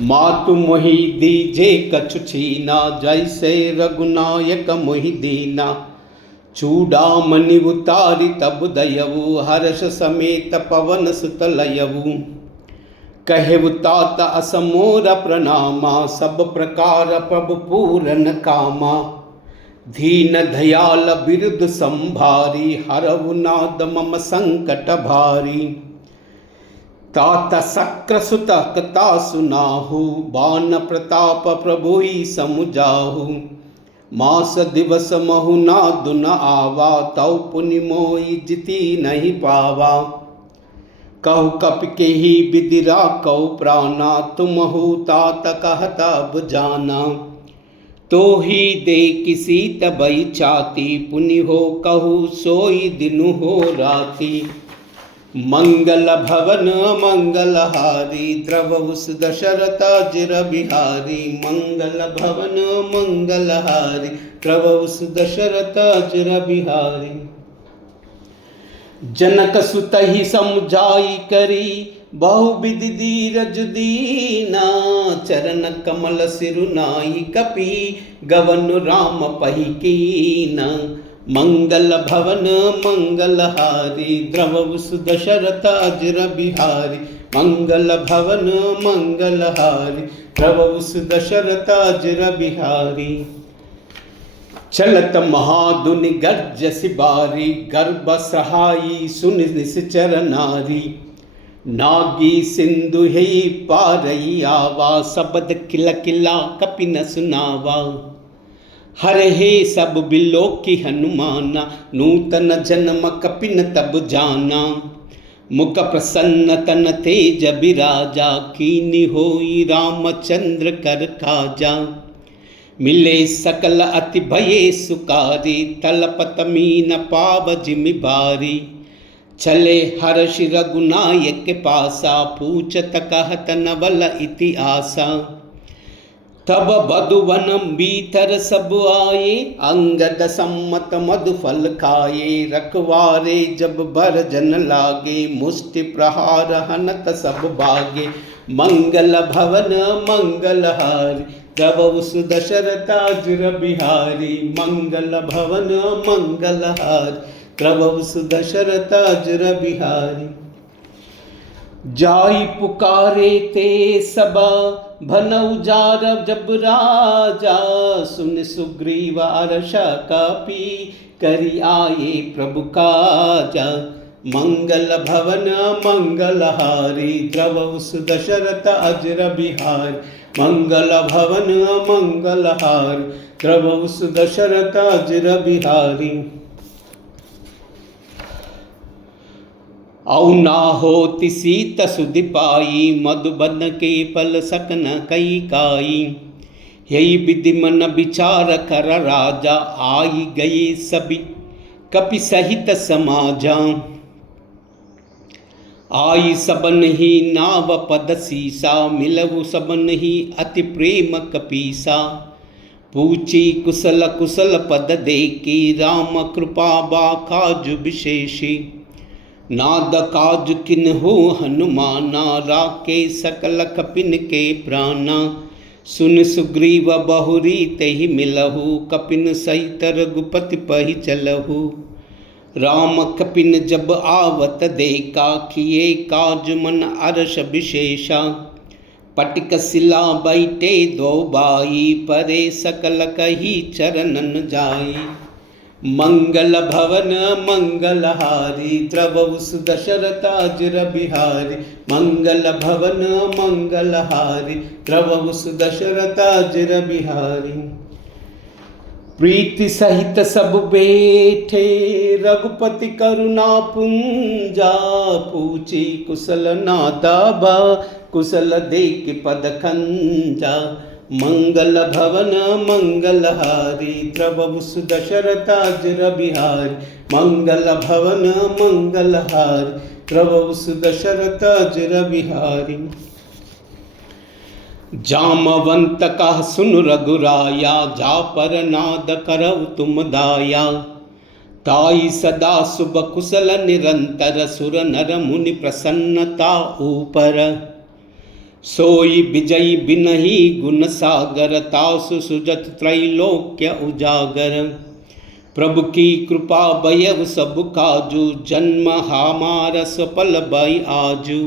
मातु मोहि दीजे कछु छीना, जैसे रघुनायक मोहि दीना, चूड़ामणि उतारी तब दयवु, हर्ष समेत पवन सुत लयवु, कहेवु तात असमोर प्रणामा, सब प्रकार प्रभु पूरन कामा, दीन दयाल बिरुद संभारी, हरवु नाद मम संकट भारी, तात शक्र सुत कथा सुनाहु, बान प्रताप प्रभु ही समुझाहु, मास दिवस महु नादु न आवा, तौ पुनि मोहि जिति नहीं पावा, कहु कप के ही बिदिरा कहु प्राणा, तुमहु तात कहता बुझाना, तो ही दे किसी तबई चाती, पुनि हो कहु सोई दिनु हो राती, मंगल भवन मंगलहारी, द्रवहु सुदशरथाजिर बिहारी, मंगल भवन मंगलहारी, द्रवहु सुदशरथाजिर बिहारी। जनक सुत ही समझाई करी, बहुविधि धीरज दीना, चरण कमल सिरुनाई कपि, गवन राम पही कीना, मंगल भवन मंगलहारी, द्रवहु सुदशरथाजिर बिहारी, मंगल भवन मंगलहारी, द्रवहु सुदशरथाजिर बिहारी। चलत महाधुनि गर्ज सिबारी, गर्भ सहाई सुन निश्चर नारी, नागी सिंधु है पारई आवा, शब्द किला किला कपि न सुनावा, हर हे सब बिलो की हनुमाना, नूतन जन्म कपिन तब जाना, मुख प्रसन्न तन तेज बिराजा, कीनी होई रामचंद्र कर काजा, मिले सकल अति भये सुकारी, तलपत मीन पाव जिमि बारी, चले हर्ष रघुनायक पासा, पूछत कहत नवल इति आसा, तब बधुवन भीतर सब आए, अंगद सम्मत मधु फल खाए, रखवारे जब बर जन लागे, मुष्टि प्रहार हनत सब बागे, मंगल भवन मंगलहारी, द्रवहु सुदशरथाजिर बिहारी, मंगल भवन मंगलहारी, द्रवहु सुदशरथाजिर बिहारी। जाई पुकारे ते सबा, भनऊ जार जब राजा, सुन सुग्रीव अर्षा कापी, करि आए प्रभु काजा, मंगल भवन मंगलहारी, द्रवहु सुदशरथाजिर बिहारी, मंगल भवन मंगलहारी, द्रवहु सुदशरथाजिर बिहारी। औ ना होति सीत सुधि पाई, मधुबन के फल सकन कई काई, यही विधि मन विचार कर राजा, आई गए सभी कपि सहित समाजा, आई सबन ही नाव पद सीसा, मिलवु सबन ही अति प्रेम कपीसा, पूछी कुशल कुशल पद देखी, राम कृपा बाखाज विशेषी, नाद काज किन्हु हनुमाना, राके सकल कपिन के प्राणा, सुन सुग्रीव बहुरी तेहि मिलहु, कपिन सहित रघुपति पहि चलहु, राम कपिन जब आवत देखा, किए काज मन अर्ष विशेषा, पटिक सिला बैठे दो बाई, परे सकल कही चरणन जाई, मंगल भवन मंगलहारी द्रवहु सुदशरथाजिर बिहारी। मंगल भवन मंगलहारी द्रवहु सुदशरथाजिर बिहारी। प्रीति सहित सब बैठे रघुपति करुणा पुंजा। पूछी कुशल नाता बा कुशल देख पद खंजा। मंगल भवन मंगलहारी द्रवहु सुदशरथाजिर बिहारी। मंगल भवन मंगलहारी द्रवहु सुदशरथाजिर बिहारी। जामवंत कह सुन रघुराया जा पर नाद करऊ तुम दाया। ताई सदा शुभ कुशल निरंतर सुर नर मुनि प्रसन्नता ऊपर। सोई विजयी बिनहि गुण सागर तासु सुजत त्रैलोक्य उजागर। प्रभु की कृपा भयव सब काजू जन्म हमारा सफल भई आजू।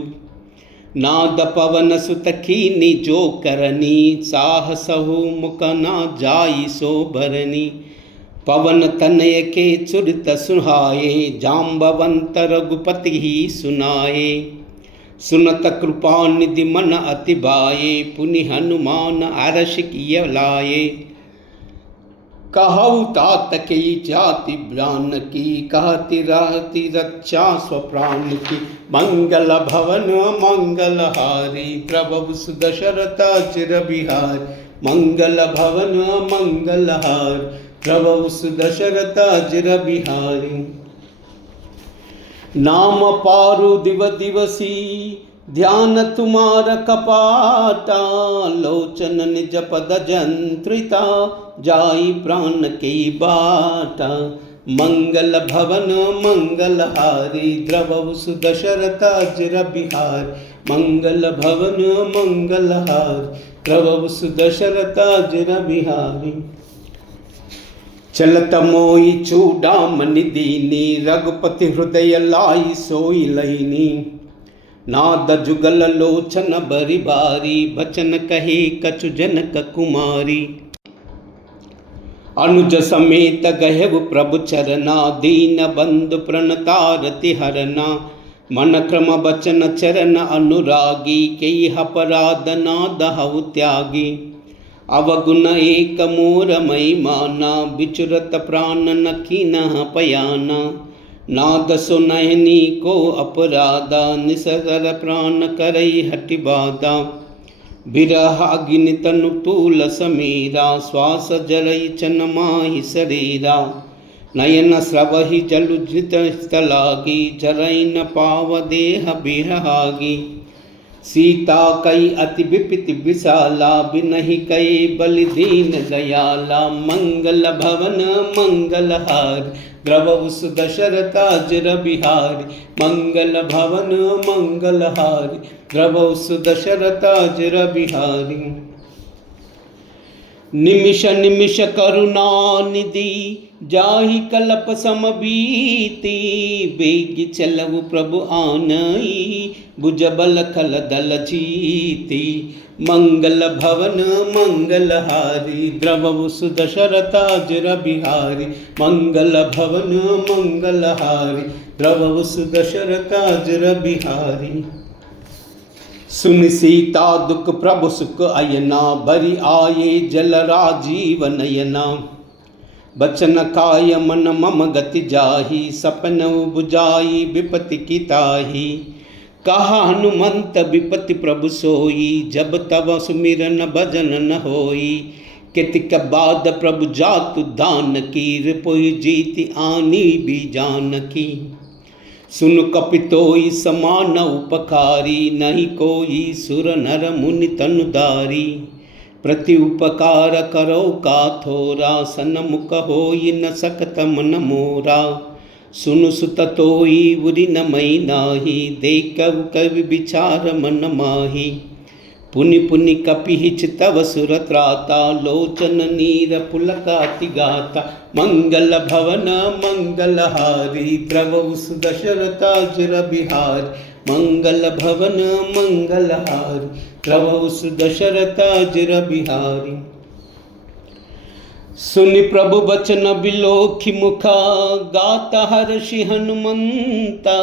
नाद पवन सुत कीनी जो करनी साहसहु मुख ना जाई सो भरनी। पवन तनय के चुरित सुहाए जाम्बवंत रघुपति ही सुनाए। सुनत कृपा निधि मन अति भाए पुनि हनुमान अरश किय लाए। कहु तात की जाति प्राण की कहती रहती रक्षा स्वप्राण की। मंगल भवन मंगलहारी द्रवहु सुदशरथाजिर बिहारी। मंगल भवन मंगलहारी द्रवहु सुदशरथाजिर बिहारी। नाम पारु दिव दिवसी ध्यान तुम्हार कपाटा। लोचन निज पद जंत्रिता जाई प्राण की बाटा। मंगल भवन मंगलहारी द्रवहु सुदशरथाजिर बिहारी। मंगल भवन मंगलहारी द्रवहु सुदशरथाजिर बिहारी। चलत मोई चूड़ामणि दीनी रघुपति हृदय लाई सोई लईनी। नाद जुगल लोचन बरि बारी बचन कहे कछु जनक कुमारी। अनुज समेत गहेव प्रभु चरना दीन बंधु प्रणतारति हरना। मन क्रम बचन चरण अनुरागी कई अपराध नाद हऊ त्यागी। अवगुण एक मोर मई माना बिचुरत प्राण न कीन्ह पयाना। नाद सुनहनी को अपराधा निसगर प्राण करई हटि बाधा। बिरहागिनि तनु तूल समीरा श्वास जरई चन माहि शरीरा। नयन स्रवहि जलुजित स्थलागी जरई न पाव देह बिरहागी। सीता कई अति विपिति विशाला बिनहि कई बलि दीन दयाला। मंगल भवन मंगलहारी द्रवहु सुदशरथाजिर बिहारी। मंगल भवन मंगलहारी द्रवहु सुदशरथाजिर बिहारी। निमिष निमिष करुणा निधि जाहि कल्प समबीति। बेगी चलऊ प्रभु आनई भुजबल खल दल जीति। मंगल भवन मंगलहारी द्रवहु सुदशरथाजिर बिहारी। मंगल भवन मंगलहारी द्रवहु सुदशरथाजिर बिहारी। सुन सीता दुख प्रभु सुख अयना बरि आये जल राजीव नयना। बचन काय मन मम गति जाहि सपन बुझाई विपति की ताहि। कहा हनुमंत विपति प्रभु सोई जब तब सुमिरन भजन न होई। कितिक बाद प्रभु जातु दान की रिपुहि जीति आनी भी जानकी। सुन कपितोई समान उपकारी नहीं कोई सुर नर मुनि तनुदारी। प्रति उपकार करो का थोरा सन्मुख होई न सकत मन मोरा। सुनु सुत तोई उरि न मई नाही देखव कवि विचार मन माही। पुनि पुनि कपिहिच तव सुर त्राता लोचन नीर पुलकाति गाता। मंगल भवन मंगलहारी द्रवहु सुदशरथाजिर बिहारी। मंगल भवन मंगलहारी द्रवहु सुदशरथाजिर बिहारी। सुनि प्रभु बचन बिलोखि मुखा, गाता हर्षि हनुमंता।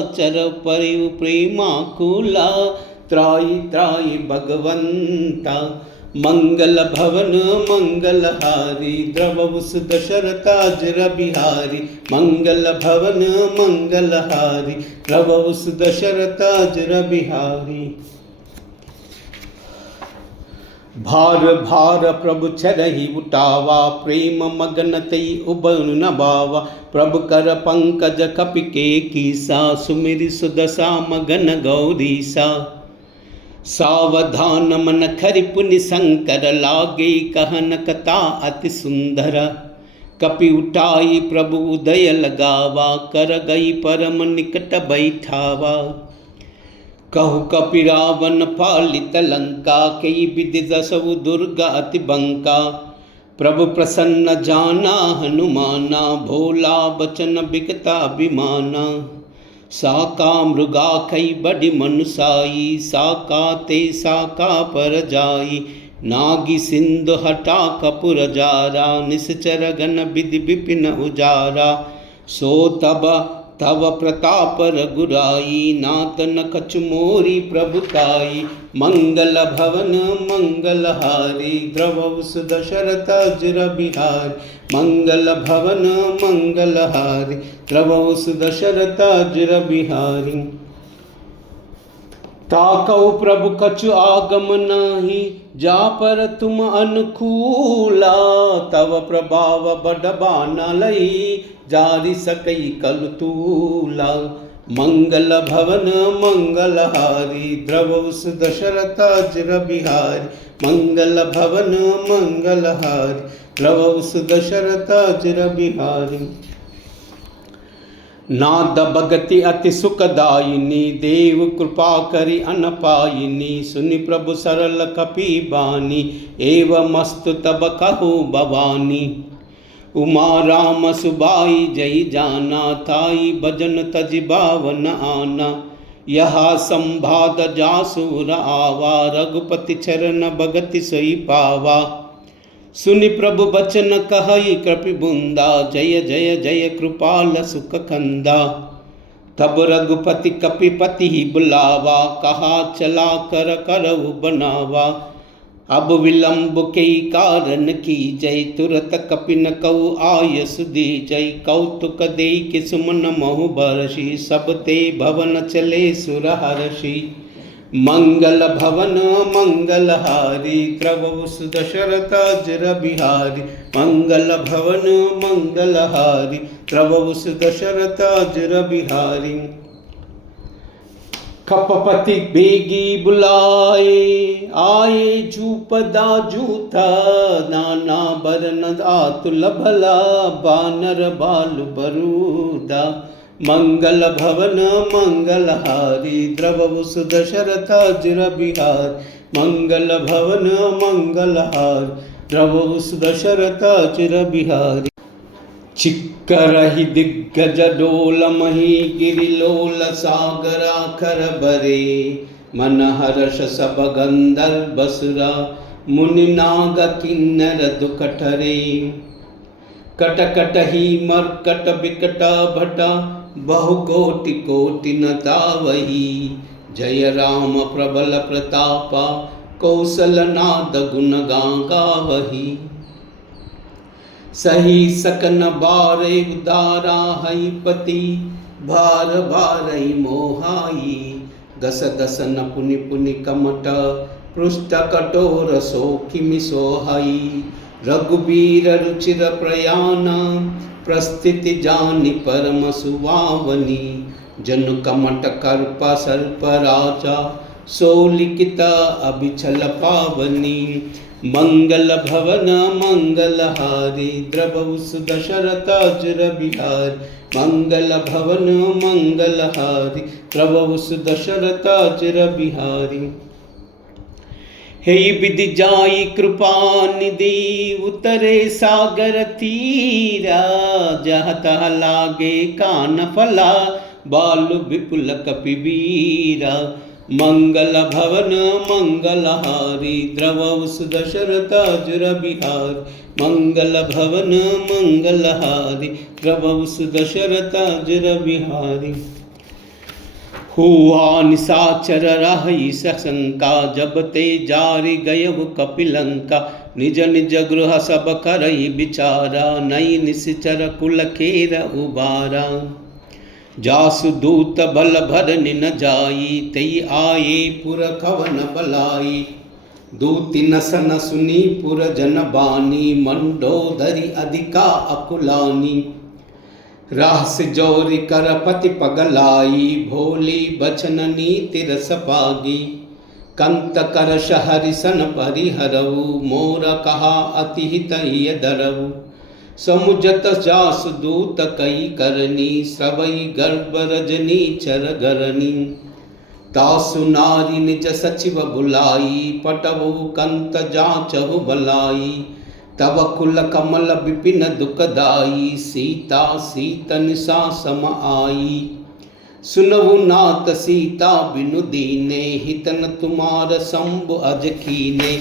चर परिव प्रेमाकुला, त्राहि त्राहि भगवंता। मंगल भवन मंगलहारी, द्रवहुस दशरथाजिर बिहारी। मंगल भवन मंगलहारी, द्रवहुस दशरथाजिर बिहारी। भार भार प्रभु चरहि उठावा, प्रेम मगन तई उबन नभावा। प्रभु कर पंकज कपि के कीसा, सुमिरि सुदशा मगन गौरीसा। सावधान मन खरि पुनि शंकर, लागे कहन कथा अति सुंदर। कपि उठाई प्रभु उदय लगावा, कर गई परम निकट बैठावा। कहु कपि रावण पालित लंका, कई विधि दसउ दुर्गा अति बंका। प्रभु प्रसन्न जाना हनुमाना, भोला बचन बिकता अभिमाना। साका मृगा कई बड़ी मनुसाई, साका ते साका पर जाई। नागी सिंधु हटा कपुर जारा, निश्चर गण विधि विपिन उजारा। सो तब तव प्रताप रघुराई, नाथ न कछु मोरी प्रभुताई। मंगल भवन मंगलहारी, द्रवहुस दशरथाजिर बिहारी। मंगल भवन मंगलहारी, द्रवहुस दशरथाजिर बिहारी। ताकऊ प्रभु कछु आगम नाही, जा पर तुम अनुकूला। तव प्रभाव बड़ बान लई, जारि सकई कल तूला। मंगल भवन मंगलहारी, द्रवहुस दशरथाजिर बिहारी। मंगल भवन मंगलहारी, द्रवहुस दशरथाजिर बिहारी। नाद भगति अति सुखदायिनी, देव कृपा करि अनपायिनी। सुनि प्रभु सरल कपि बानी, एवमस्तु तब कहु भवानी। उमा राम सुबाई जय जाना, ताई भजन तजि बावन आना। यहाँ संभाद जासुर आवा, रघुपति चरण भगति सोई पावा। सुनि प्रभु बचन कहई कृपि बुंदा, जय जय जय कृपाल सुख कंदा। तब रघुपति कपिपति ही बुलावा, कहा चला कर करऊ बनावा। अब विलंब के कारण की जय, तुरत कपिन कऊ आयस दी जय। कौतुक दे कि सुमन महु बरसी, सब ते भवन चले सुर हर्षि। मंगल भवन मंगलहारी, द्रवहुस दशरथाजिर बिहारी। मंगल भवन मंगलहारी, द्रवहुस दशरथाजिर बिहारी। कपपति बेगी बुलाए, आए जूपदा जूथा। नाना बरन आतुल भला, बानर बाल बरूदा। मंगल भवन मंगलहारी, द्रवहुस दशरथाजिर बिहारी। मंगल भवन मंगलहारी, द्रवहुस दशरथाजिर बिहारी। चिक्करहि दिग्गज डोल मही, गिरिलोल सागरा खर बरे। मन हर्ष सब गंधर्व बसुरा, मुनि नाग किन्नर दुख ठरे। कट कट ही मरकट बिकट भटा, बहु कोटि कोटि न तावही। जय राम प्रबल प्रतापा, कौशल नाद गुण गावही। सही सकन बारे उदारा हई पति, भार भारई मोहाई। गस दसन पुनि पुनि कमट, पृष्ठ कठोर सोखिमि सोहाई। रघुबीर रुचिर प्रयाण, प्रस्थिति जानि परम सुवावनी। जनु कमट कर्प सर्प राजा, सो लिखित अभिछल पावनी। मंगल भवन मंगलहारी, द्रवहुस दशरथाजिर बिहारी। मंगल भवन मंगलहारी, द्रवहुस दशरथाजिर बिहारी। हे विधि जाई कृपा निधि, उतरे सागर तीरा। जह तह लागे कान फला, बालु विपुल कपिबीरा। मंगल भवन मंगलहारी द्रवौ सुदशरथाजुर बिहारी। मंगल भवन मंगलहारी द्रवौ सुदशरथाजुर बिहारी। हुआ निशाचर रही सशंका जब ते जारी गयहु कपिलंका। निज निज गृह सब करई बिचारा नई निश्चर कुल खेर उबारा। जासु दूत बल भर निन जाई तई आये पुर खवन बलाई। दूति नसन सुनी पुर जन बानी मंडोदरी अधिका अकुलानी। रास जोरी कर पति पगलाई भोली बचन नीति रस पागी। कंत कर हरिसन परिहरऊ मोर कहा अति हितैय धरऊ। समुझत जासु दूत कई करनी सवई गर्भ रजनी चर गरनी। तासु नारी निज सचिव बुलाई पटवु कंत जाचहु बलाई। तव कुल कमल विपिन दुखदाई सीता सीत निशा सम आई। सुनहु नाथ सीता बिनु दीने हितन तुम्हार शंभु अज कीने।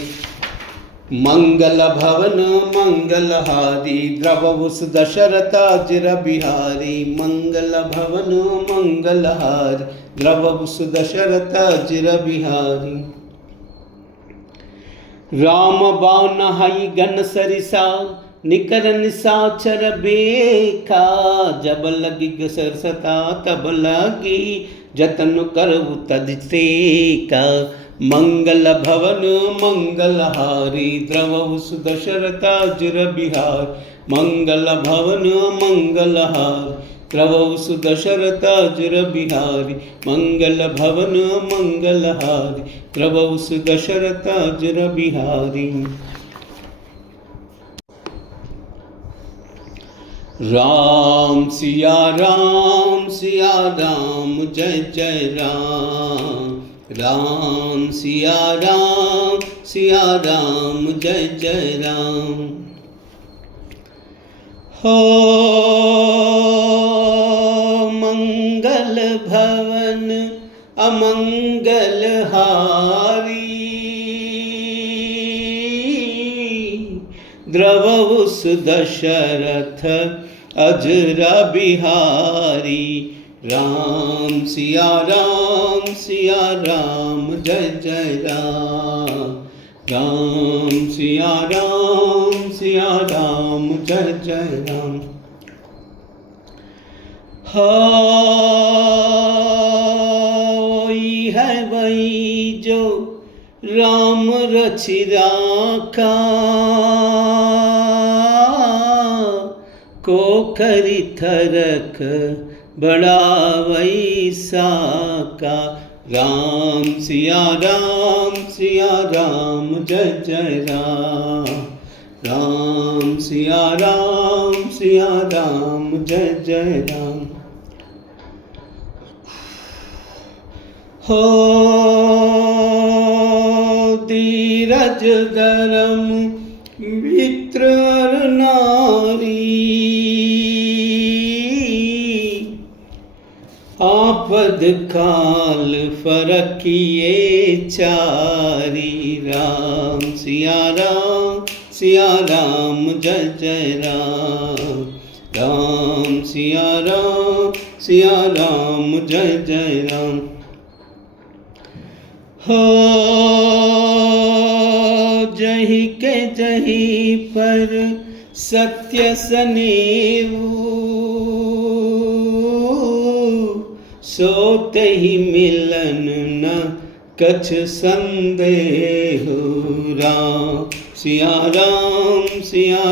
मंगल भवन मंगलहारी द्रवौ सुदशरथाजुर बिहारी। मंगल भवन मंगलहारी द्रवौ सुदशरथाजुर बिहारी। राम बाण हई गन सरिसा निकर निशाचर बेखा। जब लगी सरसता तब लगी जतन करऊ तजते का। मंगल भवन मंगलहारी द्रवौ सुदशरथाजुर बिहारी। मंगल भवन मंगलहारी द्रवौ सुदशरथाजुर बिहारी। मंगल भवन मंगलहारी द्रवौ सुदशरथाजुर बिहारी। राम सिया राम जय जय राम। राम सिया राम जय जय राम। हो मंगल भवन अमंगल हारी द्रवौ सुदशरथ अजुर बिहारी। राम सिया राम जय जय राम। राम सिया राम जय जय राम। होई है वही जो राम रचि राखा। को करी थरक बड़ा वैसा का। राम सिया राम जय जय राम। राम सिया राम जय जय राम। हो धीरज धर्म मित्र नारी। आपद काल फरकिए चारी। राम सिया राम जय जय राम। राम सिया राम जय जय राम। हो जही के जही पर सत्य सनेऊ। सोते ही मिलन न कछ संदेह। राम सिया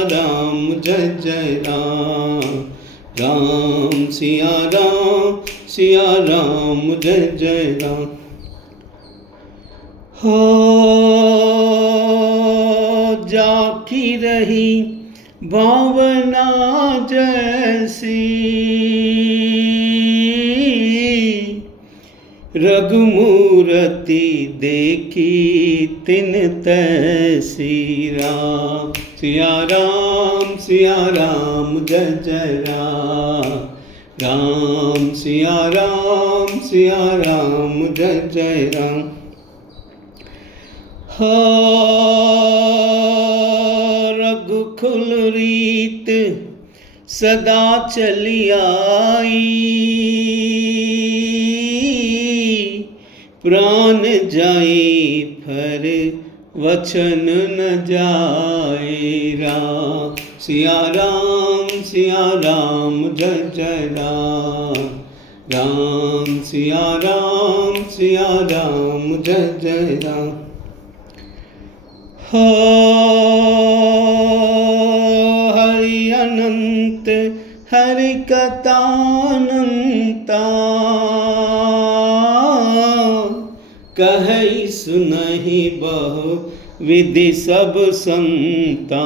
राम जय जय राम। राम सिया राम जय जय राम। हो जाकी रही भावना जैसी। रघुमूर्ति देखी तिन तैसी। राम सिया राम जय जय राम। राम सिया राम जय जय राम। रघुकुल रीत सदा चली आई, प्राण जाए फिर वचन न जाए। राम सिया राम जय जय राम। राम सिया राम जय जय राम। हरि अनंत हरि कथानंता, कहि सुनहि बहु विधि सब संता।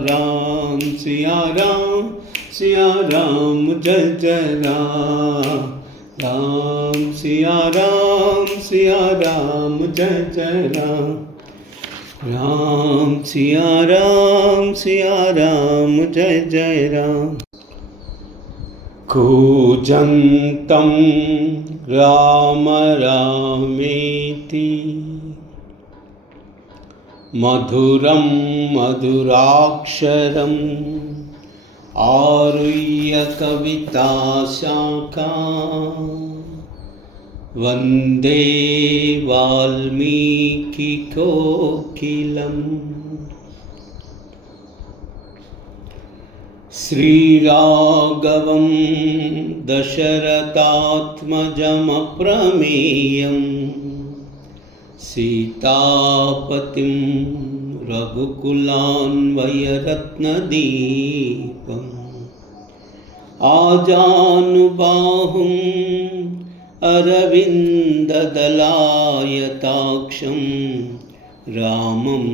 राम सिया राम जय जय राम। राम सिया राम जय जय राम। राम सिया राम जय जय राम। कूजन्तं राम रामेति, मधुरं मधुराक्षरम् आरुह्य कविता शाखा, वन्दे वाल्मीकि कोकिलम्। श्रीराघवं दशरथात्मजमप्रमेयं, सीतापतिं रघुकुलान्वयरत्नदीपम्, आजानुबाहुं अरविन्ददलायताक्षं, रामं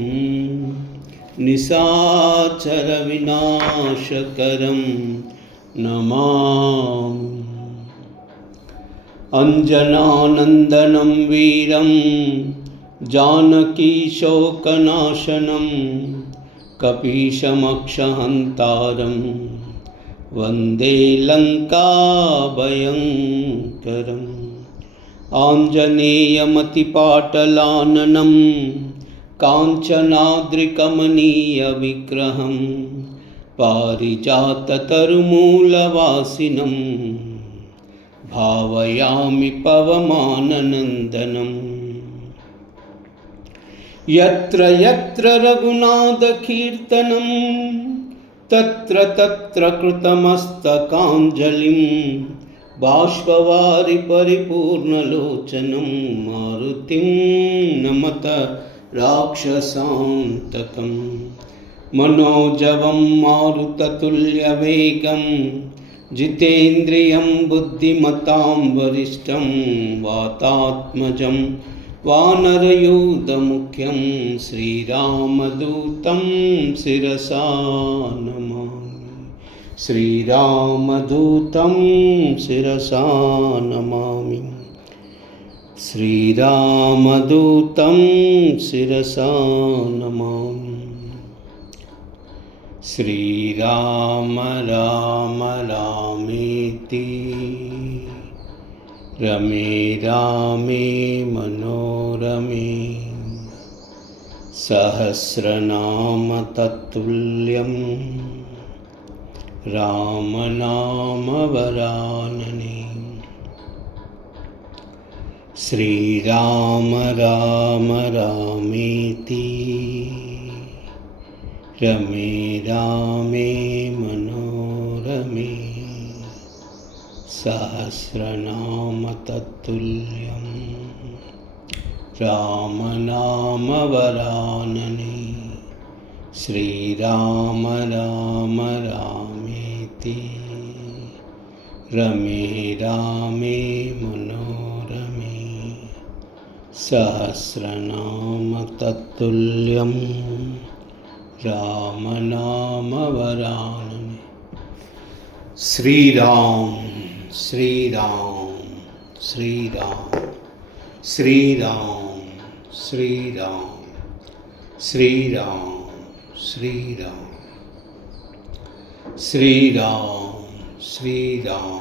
निशाचरविनाशकरं नमामि। अञ्जनानन्दनं वीरं जानकीशोकनाशनं, कपीशमक्षहन्तारं वन्दे लङ्काभयङ्करम्। आञ्जनेयमतिपाटलाननं काञ्चनाद्रिकमनीयविग्रहं, पारिजाततरुमूलवासिनं भावयामि पवमाननन्दनम्। यत्र यत्र रघुनाथकीर्तनं, तत्र तत्र कृतमस्तकाञ्जलिं, बाष्पवारि परिपूर्णलोचनं, मारुतिं नमत राक्षसान्तकं। मनोजवं मारुततुल्यवेगं, जितेन्द्रियं बुद्धिमतां वरिष्ठं, वातात्मजं वानरयूथमुख्यं, श्रीरामदूतं शिरसा नमामि। श्रीरामदूतं शिरसा नमामि। श्रीरामदूतं शिरसा नमामि। श्रीराम राम रामेति, रमे रामे मनोरमे, सहस्रनाम तत्तुल्यं, रामनाम वरानने। श्रीराम राम रामेति, रमे रामे मनोरमे, सहस्रनाम तत्तुल्यं, रामनाम वरानने। श्रीराम राम रामेति, रमे रामे मनोरमे, सहस्रनाम तत्तुल्यं, रामनाम वरानने। श्री राम श्री राम श्री राम श्री राम श्री राम श्री राम श्री राम श्री राम श्री राम